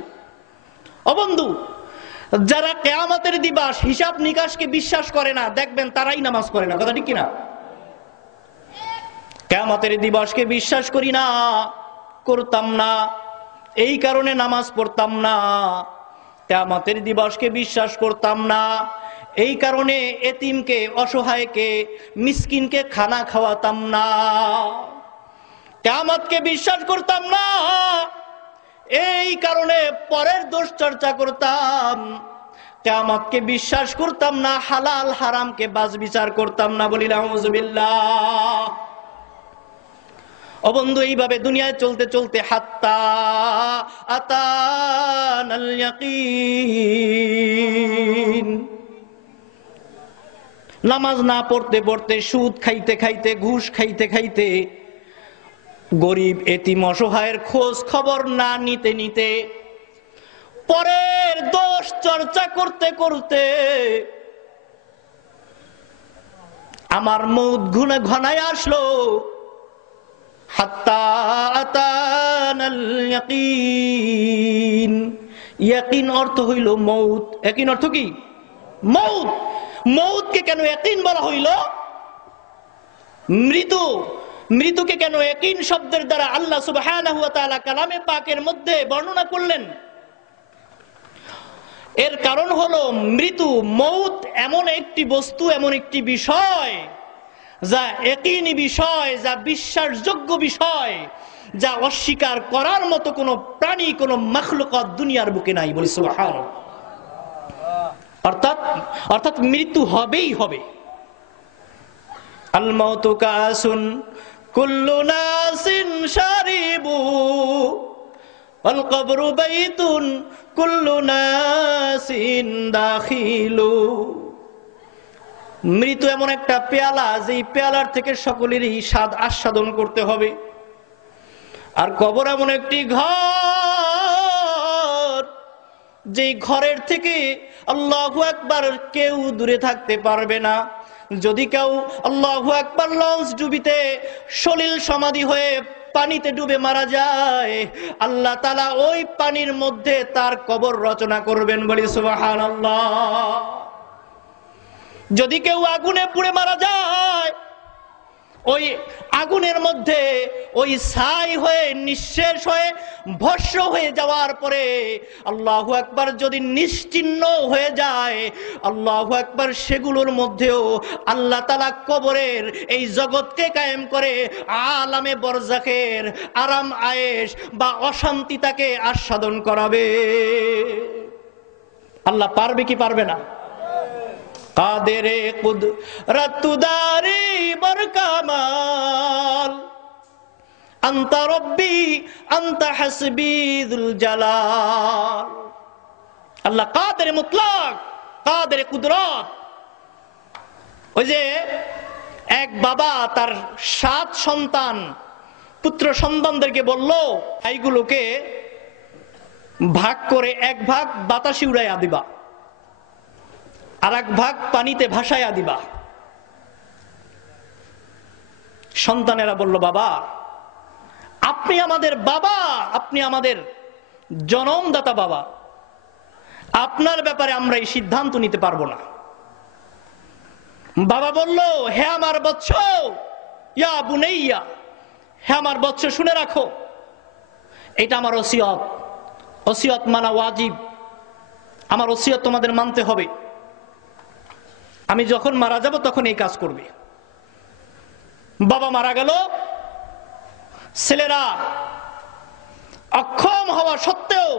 ও বন্ধু, যারা কিয়ামতের দিবস, হিসাব নিকাশকে বিশ্বাস করে না, দেখবেন তারাই নামাজ পড়ে না। কথা ঠিক কিনা? কিয়ামতের দিবসকে বিশ্বাস করি না, করতাম না, এই কারণে নামাজ পড়তাম না। কিয়ামতের দিবসকে বিশ্বাস করতাম না, এই কারণে এতিমকে, অসহায়কে, মিসকিনকে খানা খাওয়াতাম না। কিয়ামতকে বিশ্বাস করতাম না, এই কারণে পরের দোষ চর্চা করতাম। কিয়ামতকে বিশ্বাস করতাম না, হালাল হারামকে বাজ বিচার করতাম না। বলি নাউজুবিল্লাহ। ও বন্ধু, এইভাবে দুনিয়ায় চলতে চলতে হাত্তা আতানাল ইয়াকিন, নামাজ না পড়তে পড়তে, সুদ খাইতে খাইতে, ঘুষ খাইতে খাইতে, গরিব এতিম অসহায়ের খোঁজ খবর না নিতে নিতে, পরের দোষ চর্চা করতে করতে আমার মউত ঘনায় আসলো। হাত্তা আতানাল ইয়াকিন। ইয়াকিন অর্থ হইল মউত। ইয়াকিন অর্থ কি? মউত। মউতকে কেন ইয়াকিন বলা হইল? মৃত্যুকে কেন ইয়াকিন শব্দের দ্বারা আল্লাহ সুবহানাহু ওয়া তাআলা কালামে পাকের মধ্যে বর্ণনা করলেন? এর কারণ হলো, মউত এমন একটি বস্তু, এমন একটি বিষয়, যা ইয়াকিনী বিষয়, যা বিশ্বাসযোগ্য বিষয়, যা অস্বীকার করার মতো কোন প্রাণী, কোন মাখলুকাত দুনিয়ার বুকে নাই। বলি সুবহানাল্লাহ। অর্থাৎ মৃত্যু হবেই হবে। আল মাউতু কাসুন কুল্লু নাসিন শারিবু ওয়াল কবরু বাইতুন কুল্লু নাসিন দাখিলু। মৃত্যু এমন একটা পেয়ালা, যেই পেয়ালার থেকে সকলেরই স্বাদ আস্বাদন করতে হবে। আর কবর এমন একটি ঘর, যেই ঘরের থেকে আল্লাহু আকবার কেউ দূরে থাকতে পারবে না। যদি কেউ আল্লাহু আকবার লঞ্চ ডুবিতে সলিল সমাধি হয়ে পানিতে ডুবে মারা যায়, আল্লাহ তাআলা ওই পানির মধ্যে তার কবর রচনা করবেন। বলি সুবহানাল্লাহ। যদি কেউ আগুনে পুড়ে মারা যায়, ওই আগুনের মধ্যে ওই ছাই হয়ে, নিঃশেষ হয়ে, ভস্ম হয়ে যাওয়ার পরে আল্লাহু আকবার যদি নিশ্চিহ্ন হয়ে যায়, আল্লাহু আকবার, সেগুলোর মধ্যেও আল্লাহ তাআলা কবরের এই জগৎকে কায়েম করে আলামে বরজাখের আরাম আয়েশ বা অশান্তি তাকে আস্বাদন করাবে। আল্লাহ পারবে কি পারবে না? কাদেরে কুদরতুদারি বরকামাল আনতা রব্বি আনতা হাসবি যুল জালাল। আল্লাহ কাদের মুতলাক, কাদের কুদরত। ওই যে এক বাবা তার 7 সন্তান, পুত্র সন্তানদেরকে বলল, এইগুলোকে ভাগ করে, এক ভাগ বাতাসে উড়াইয়া দিবা, আর এক ভাগ পানিতে ভাসাইয়া দিবা। সন্তানেরা বলল, বাবা, আপনি আমাদের বাবা, আপনি আমাদের জনমদাতা বাবা, আপনার ব্যাপারে আমরা এই সিদ্ধান্ত নিতে পারবো না। বাবা বলল, হে আমার বৎস, ইয়া বুনাইয়া, হে আমার বৎস, শুনে রাখো, এটা আমার ওসিয়ত। ওসিয়ত মানা ওয়াজিব। আমার ওসিয়ত তোমাদের মানতে হবে। আমি যখন মারা যাব তখন এই কাজ করবে। বাবা মারা গেল, ছেলেরা অক্ষম হওয়া সত্ত্বেও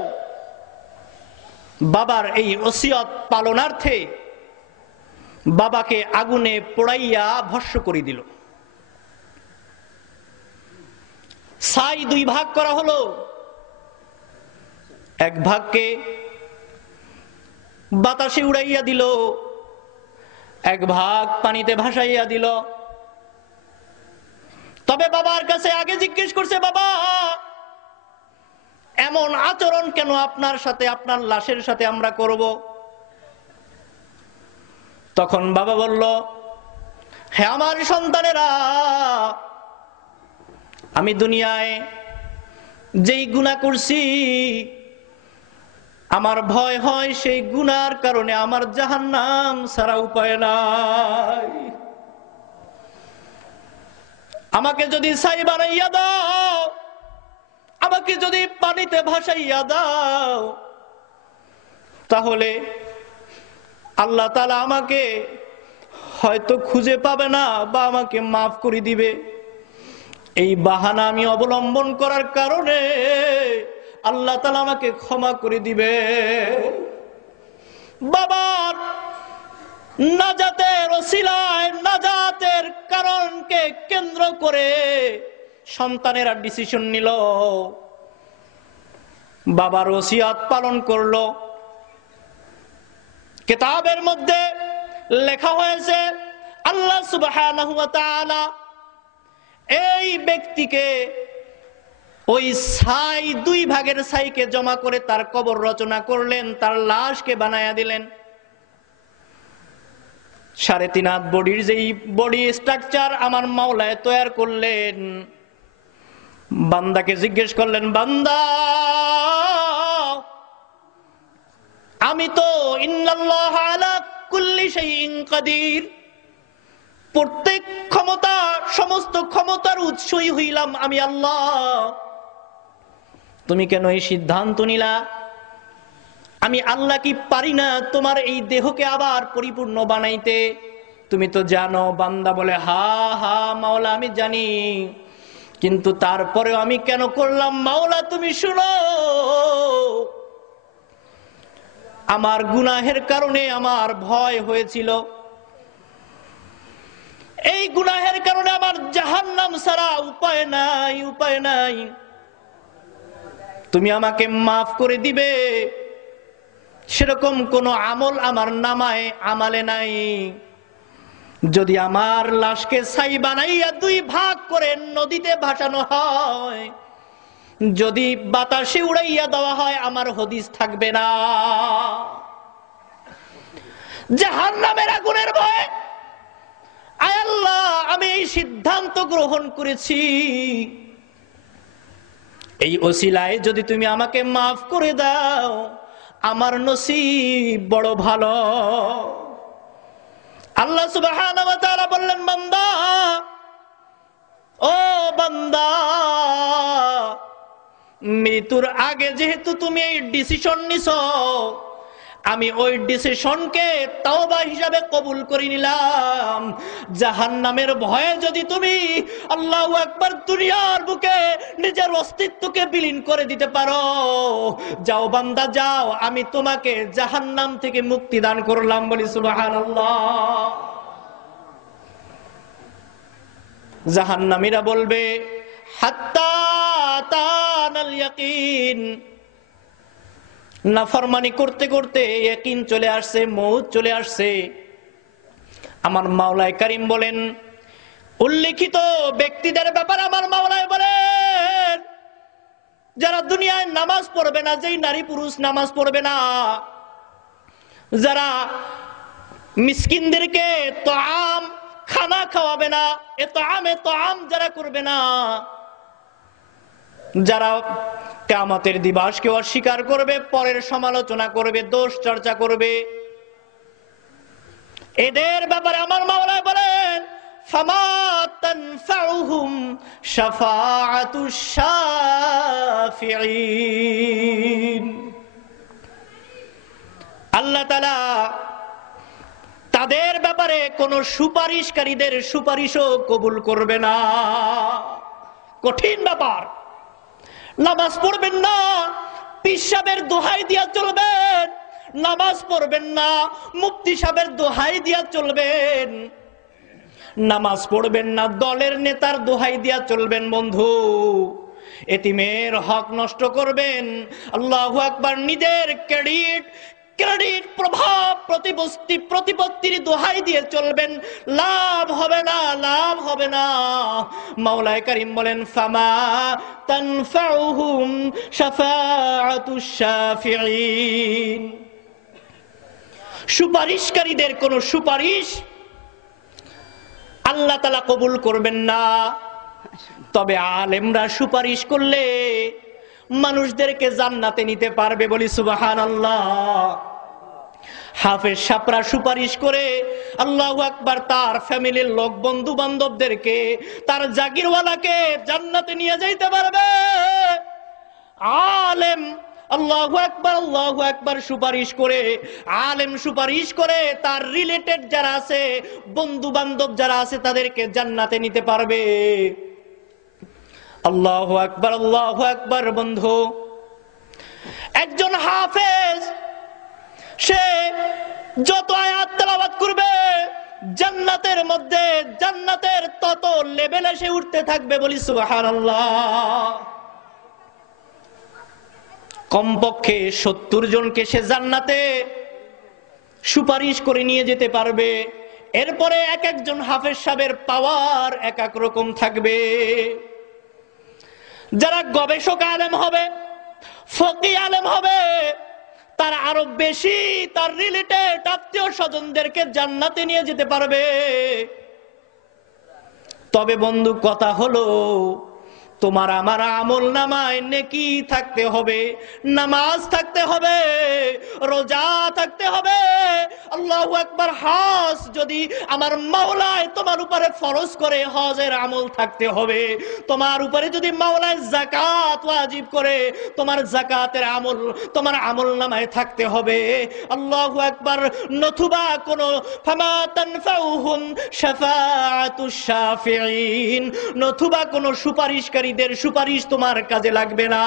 বাবার এই ওসিয়ত পালনার্থে বাবাকে আগুনে পোড়াইয়া ভস্ম করে দিল। ছাই দুই ভাগ করা হলো। এক ভাগকে বাতাসে উড়াইয়া দিল, এক ভাগ পানিতে ভাসাইয়া দিল। তবে বাবার কাছে আগে জিজ্ঞেস করছে, বাবা এমন আচরণ কেন আপনার সাথে, আপনার লাশের সাথে আমরা করব? তখন বাবা বলল, হে আমার সন্তানেরা, আমি দুনিয়ায় যেই গুনাহ করছি আমার ভয় হয় সেই গুনার কারণে আমার জাহান্নাম ছাড়া উপায় নাই। আমাকে যদি ছাই বানাইয়া দাও, আমাকে যদি পানিতে ভাসাইয়া দাও, তাহলে আল্লাহ তাআলা আমাকে হয়তো খুঁজে পাবে না বা আমাকে মাফ করে দিবে। এই বাহানা আমি অবলম্বন করার কারণে আল্লাহ তাআলা আমাকে ক্ষমা করে দিবে। বাবার নাজাতের ওসিলায়, নাজাতের কারণকে কেন্দ্র করে সন্তানেরা ডিসিশন নিল, বাবার ওসিয়াত পালন করলো। কিতাবের মধ্যে লেখা হয়েছে আল্লাহ সুবহানাহু ওয়া তাআলা এই ব্যক্তিকে ওই ছাই দুই ভাগের ছাইকে জমা করে তার কবর রচনা করলেন, তার লাশকে বানায়া দিলেন। 3.5 হাত বডির যেই বডি স্ট্রাকচার আমার মাওলায় তৈরি করলেন, বান্দাকে জিজ্ঞেস করলেন, বান্দা আমি তো ইন্নাল্লাহ আলা কুল্লি শাইইন কাদির, প্রত্যেক ক্ষমতা, সমস্ত ক্ষমতার উৎসই হইলাম আমি আল্লাহ। তুমি কেন এই সিদ্ধান্ত নিলা? আমি আল্লাহ কি পারি না তোমার এই দেহকে আবার পরিপূর্ণ বানাইতে? তুমি তো জানো। বান্দা বলে, হা হা মাওলা আমি জানি, কিন্তু তারপরেও আমি কেন করলাম মাওলা তুমি শুনো। আমার গুনাহের কারণে আমার ভয় হয়েছিল, এই গুনাহের কারণে আমার জাহান্নাম ছাড়া উপায় নাই, উপায় নাই। তুমি আমাকে মাফ করে দিবে সেরকম কোন আমল আমার নামায় আমালে নাই। যদি আমার লাশকে ছাই বানাইয়া দুই ভাগ করে নদীতে ভাসানো হয়, যদি বাতাসে উড়াইয়া দেওয়া হয়, আমার হদিস থাকবে না। জাহান্নামের আগুনের ভয়ে আয় আল্লাহ আমি এই সিদ্ধান্ত গ্রহণ করেছি, এই ওসিলায় যদি তুমি আমাকে মাফ করে দাও আমার নসিব বড় ভালো। আল্লাহ সুবহানাহু ওয়া তাআলা বললেন, বান্দা ও বান্দা, মৃত্যুর আগে যেহেতু তুমি এই ডিসিশন নিছো, আমি ওই ডিসিশনকে তাওবা হিসাবে কবুল করে নিলাম। জাহান্নামের ভয়ে যদি তুমি আল্লাহু আকবার দুনিয়ার বুকে নিজের অস্তিত্বকে বিলীন করে দিতে পারো, যাও বান্দা যাও, আমি তোমাকে জাহান্নাম থেকে মুক্তি দান করলাম। বলি সুবহানাল্লাহ। জাহান্নামীরা বলবে, হাত্তা আতানাল ইয়াকিন, নাফরমানি করতে করতে ইয়াকিন চলে আসছে, মউত চলে আসছে। আমার মাওলাই কারীম বলেন, উল্লেখিত ব্যক্তিদের ব্যাপারে আমার মাওলাই বলেন, যারা দুনিয়ায় নামাজ পড়বে না, যেই নারী পুরুষ নামাজ পড়বে না, যারা মিসকিনদেরকে তাআম খানা খাওয়াবে না, তাআম যারা করবে না, যারা কিয়ামতের দিবসকে অস্বীকার করবে, পরের সমালোচনা করবে, দোষ চর্চা করবে, এদের ব্যাপারে আমার মাওলা বলেন, ফামা তানফাউহুম শাফাআতুশ শাফিঈন। আল্লাহ তাআলা তাদের ব্যাপারে কোন সুপারিশকারীদের সুপারিশও কবুল করবে না। কঠিন ব্যাপার। নামাজ পড়বেন না, পীর সাহেবের দোহাই দিয়া চলবেন, নামাজ পড়বেন না, মুফতি সাহেবের দোহাই দিয়া চলবেন, নামাজ পড়বেন না, দলের নেতার দোহাই দিয়া চলবেন। বন্ধু, এতিমের হক নষ্ট করবেন, আল্লাহু আকবার, নিজের ক্রেডিট প্রভাব প্রতিপত্তির দোহাই দিয়ে চলবেন, লাভ হবে না, লাভ হবে না। মাওলানা কারীম বলেন ফামা তানফাউহুম শাফাআতুশ শাফিঈন, সুপারিশকারীদের কোন সুপারিশ আল্লাহ তাআলা কবুল করবেন না। তবে আলেমরা সুপারিশ করলে মানুষদেরকে জান্নাতে নিতে পারবে, বলি সুবহানাল্লাহ। হাফেজ সাপরা সুপারিশ করে আল্লাহু আকবার তার ফ্যামিলির লোক, বন্ধু বান্ধবদেরকে, তার জাগিরওয়ালাকে জান্নাতে নিয়ে যাইতে পারবে। আলেম আল্লাহু আকবার সুপারিশ করে, আলেম সুপারিশ করে তার রিলেটেড যারা আছে, বন্ধু বান্ধব যারা আছে, তাদেরকে জান্নাতে নিতে পারবে। আল্লাহু আকবার। বন্ধু, একজন হাফেজ সে যত আয়াত তেলাওয়াত করবে জান্নাতের মধ্যে, জান্নাতের তত লেভেলে সে উঠতে থাকবে, বলি সুবহানাল্লাহ। কমপক্ষে 70 জনকে সে জান্নাতে সুপারিশ করে নিয়ে যেতে পারবে। এরপরে এক একজন হাফেজ সাহেবের পাওয়ার এক এক রকম থাকবে। যারা গবেষক আলেম হবে, ফকিহ আলেম হবে, তারা আরো বেশি তার রিলেটেড আত্মীয় স্বজনদেরকে জান্নাতে নিয়ে যেতে পারবে। তবে বন্ধু, কথা হলো তোমার আমার আমল নামায় নেকি থাকতে হবে, নামাজ থাকতে হবে, রোজা থাকতে হবে। আল্লাহু আকবার। হজ যদি আমার মাওলায় তোমার উপরে ফরজ করে, হজের আমল থাকতে হবে। তোমার উপরে যদি মাওলায় যাকাত ওয়াজিব করে, তোমার যাকাতের আমল তোমার আমল নামায় থাকতে হবে। আল্লাহু আকবার। নতুবা কোন ফামা তানফাউহুম শাফাআতুশ শাফিঈন, নতুবা কোন সুপারিশকারীদের সুপারিশ তোমার কাজে লাগবে না।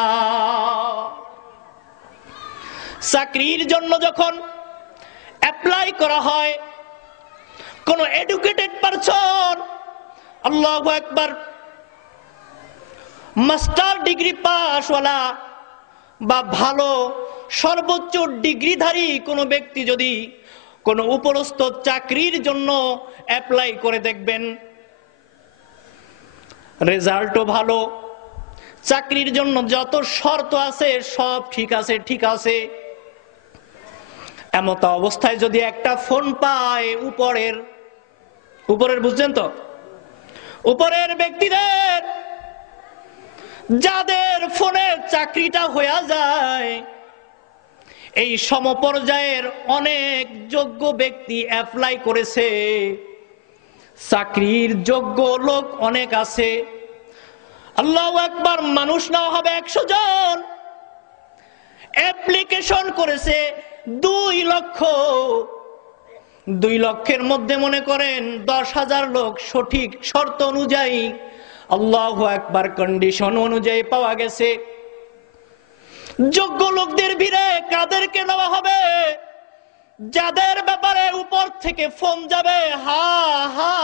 চাকরির জন্য যখন অ্যাপ্লাই করা হয়, কোন এডুকেটেড পারসন, আল্লাহু আকবার, মাস্টার ডিগ্রি পাসওয়ালা বা ভালো সর্বোচ্চ ডিগ্রিধারী কোন ব্যক্তি যদি কোন উপরস্থ চাকরির জন্য অ্যাপ্লাই করে, দেখবেন রেজাল্টও ভালো, চাকরির জন্য যত শর্ত আছে সব ঠিক আছে। এমত অবস্থায় যদি একটা ফোন পায় উপরের বুঝছেন তো, উপরের ব্যক্তিদের, যাদের ফোনে চাকরিটা হয়ে যায়, এই সমপর্যায়ের অনেক যোগ্য ব্যক্তি অ্যাপ্লাই করেছে, চাকরির যোগ্য লোক অনেক আছে। আল্লাহু আকবার। মানুষ না হবে 100 জন, অ্যাপ্লিকেশন করেছে 2 লক্ষ। 2 লক্ষের মধ্যে মনে করেন 10,000 লোক সঠিক শর্ত অনুযায়ী, আল্লাহু আকবার, কন্ডিশন অনুযায়ী পাওয়া গেছে। যোগ্য লোকদের ভিড়ে কাদেরকে নেওয়া হবে? যাদের ব্যাপারে উপর থেকে ফোন যাবে, হা হা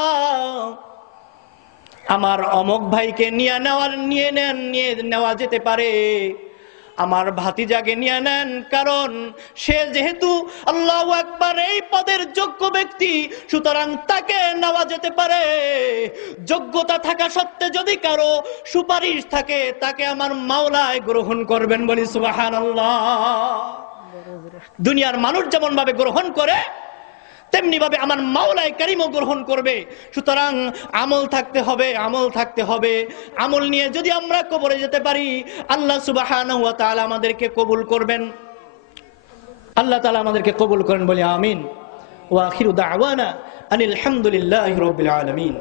আমার অমক ভাইকে নিয়ে নেওয়া যেতে পারে, আমার ভাতিজাকে নিয়ে নেন, কারণ সে যেহেতু আল্লাহু আকবার এই পদের যোগ্য ব্যক্তি, সুতরাং তাকে নেওয়া যেতে পারে। যোগ্যতা থাকা সত্ত্বে যদি কারো সুপারিশ থাকে, তাকে আমার মাওলায় গ্রহণ করবেন, বলি সুবহানাল্লাহ। দুনিয়ার মানুষ যেমন ভাবে গ্রহণ করে, তেমনি ভাবে আমার মাওলায় কারীমও গ্রহণ করবে। সুতরাং আমল থাকতে হবে। আমল নিয়ে যদি আমরা কবরে যেতে পারি, আল্লাহ সুবহানাহু ওয়া তাআলা আমাদেরকে কবুল করবেন। আল্লাহ তাআলা আমাদেরকে কবুল করেন, বলি আমিন। ওয়া আখিরু দাওয়ানা আনিল হামদুলিল্লাহি রাব্বিল আলামিন।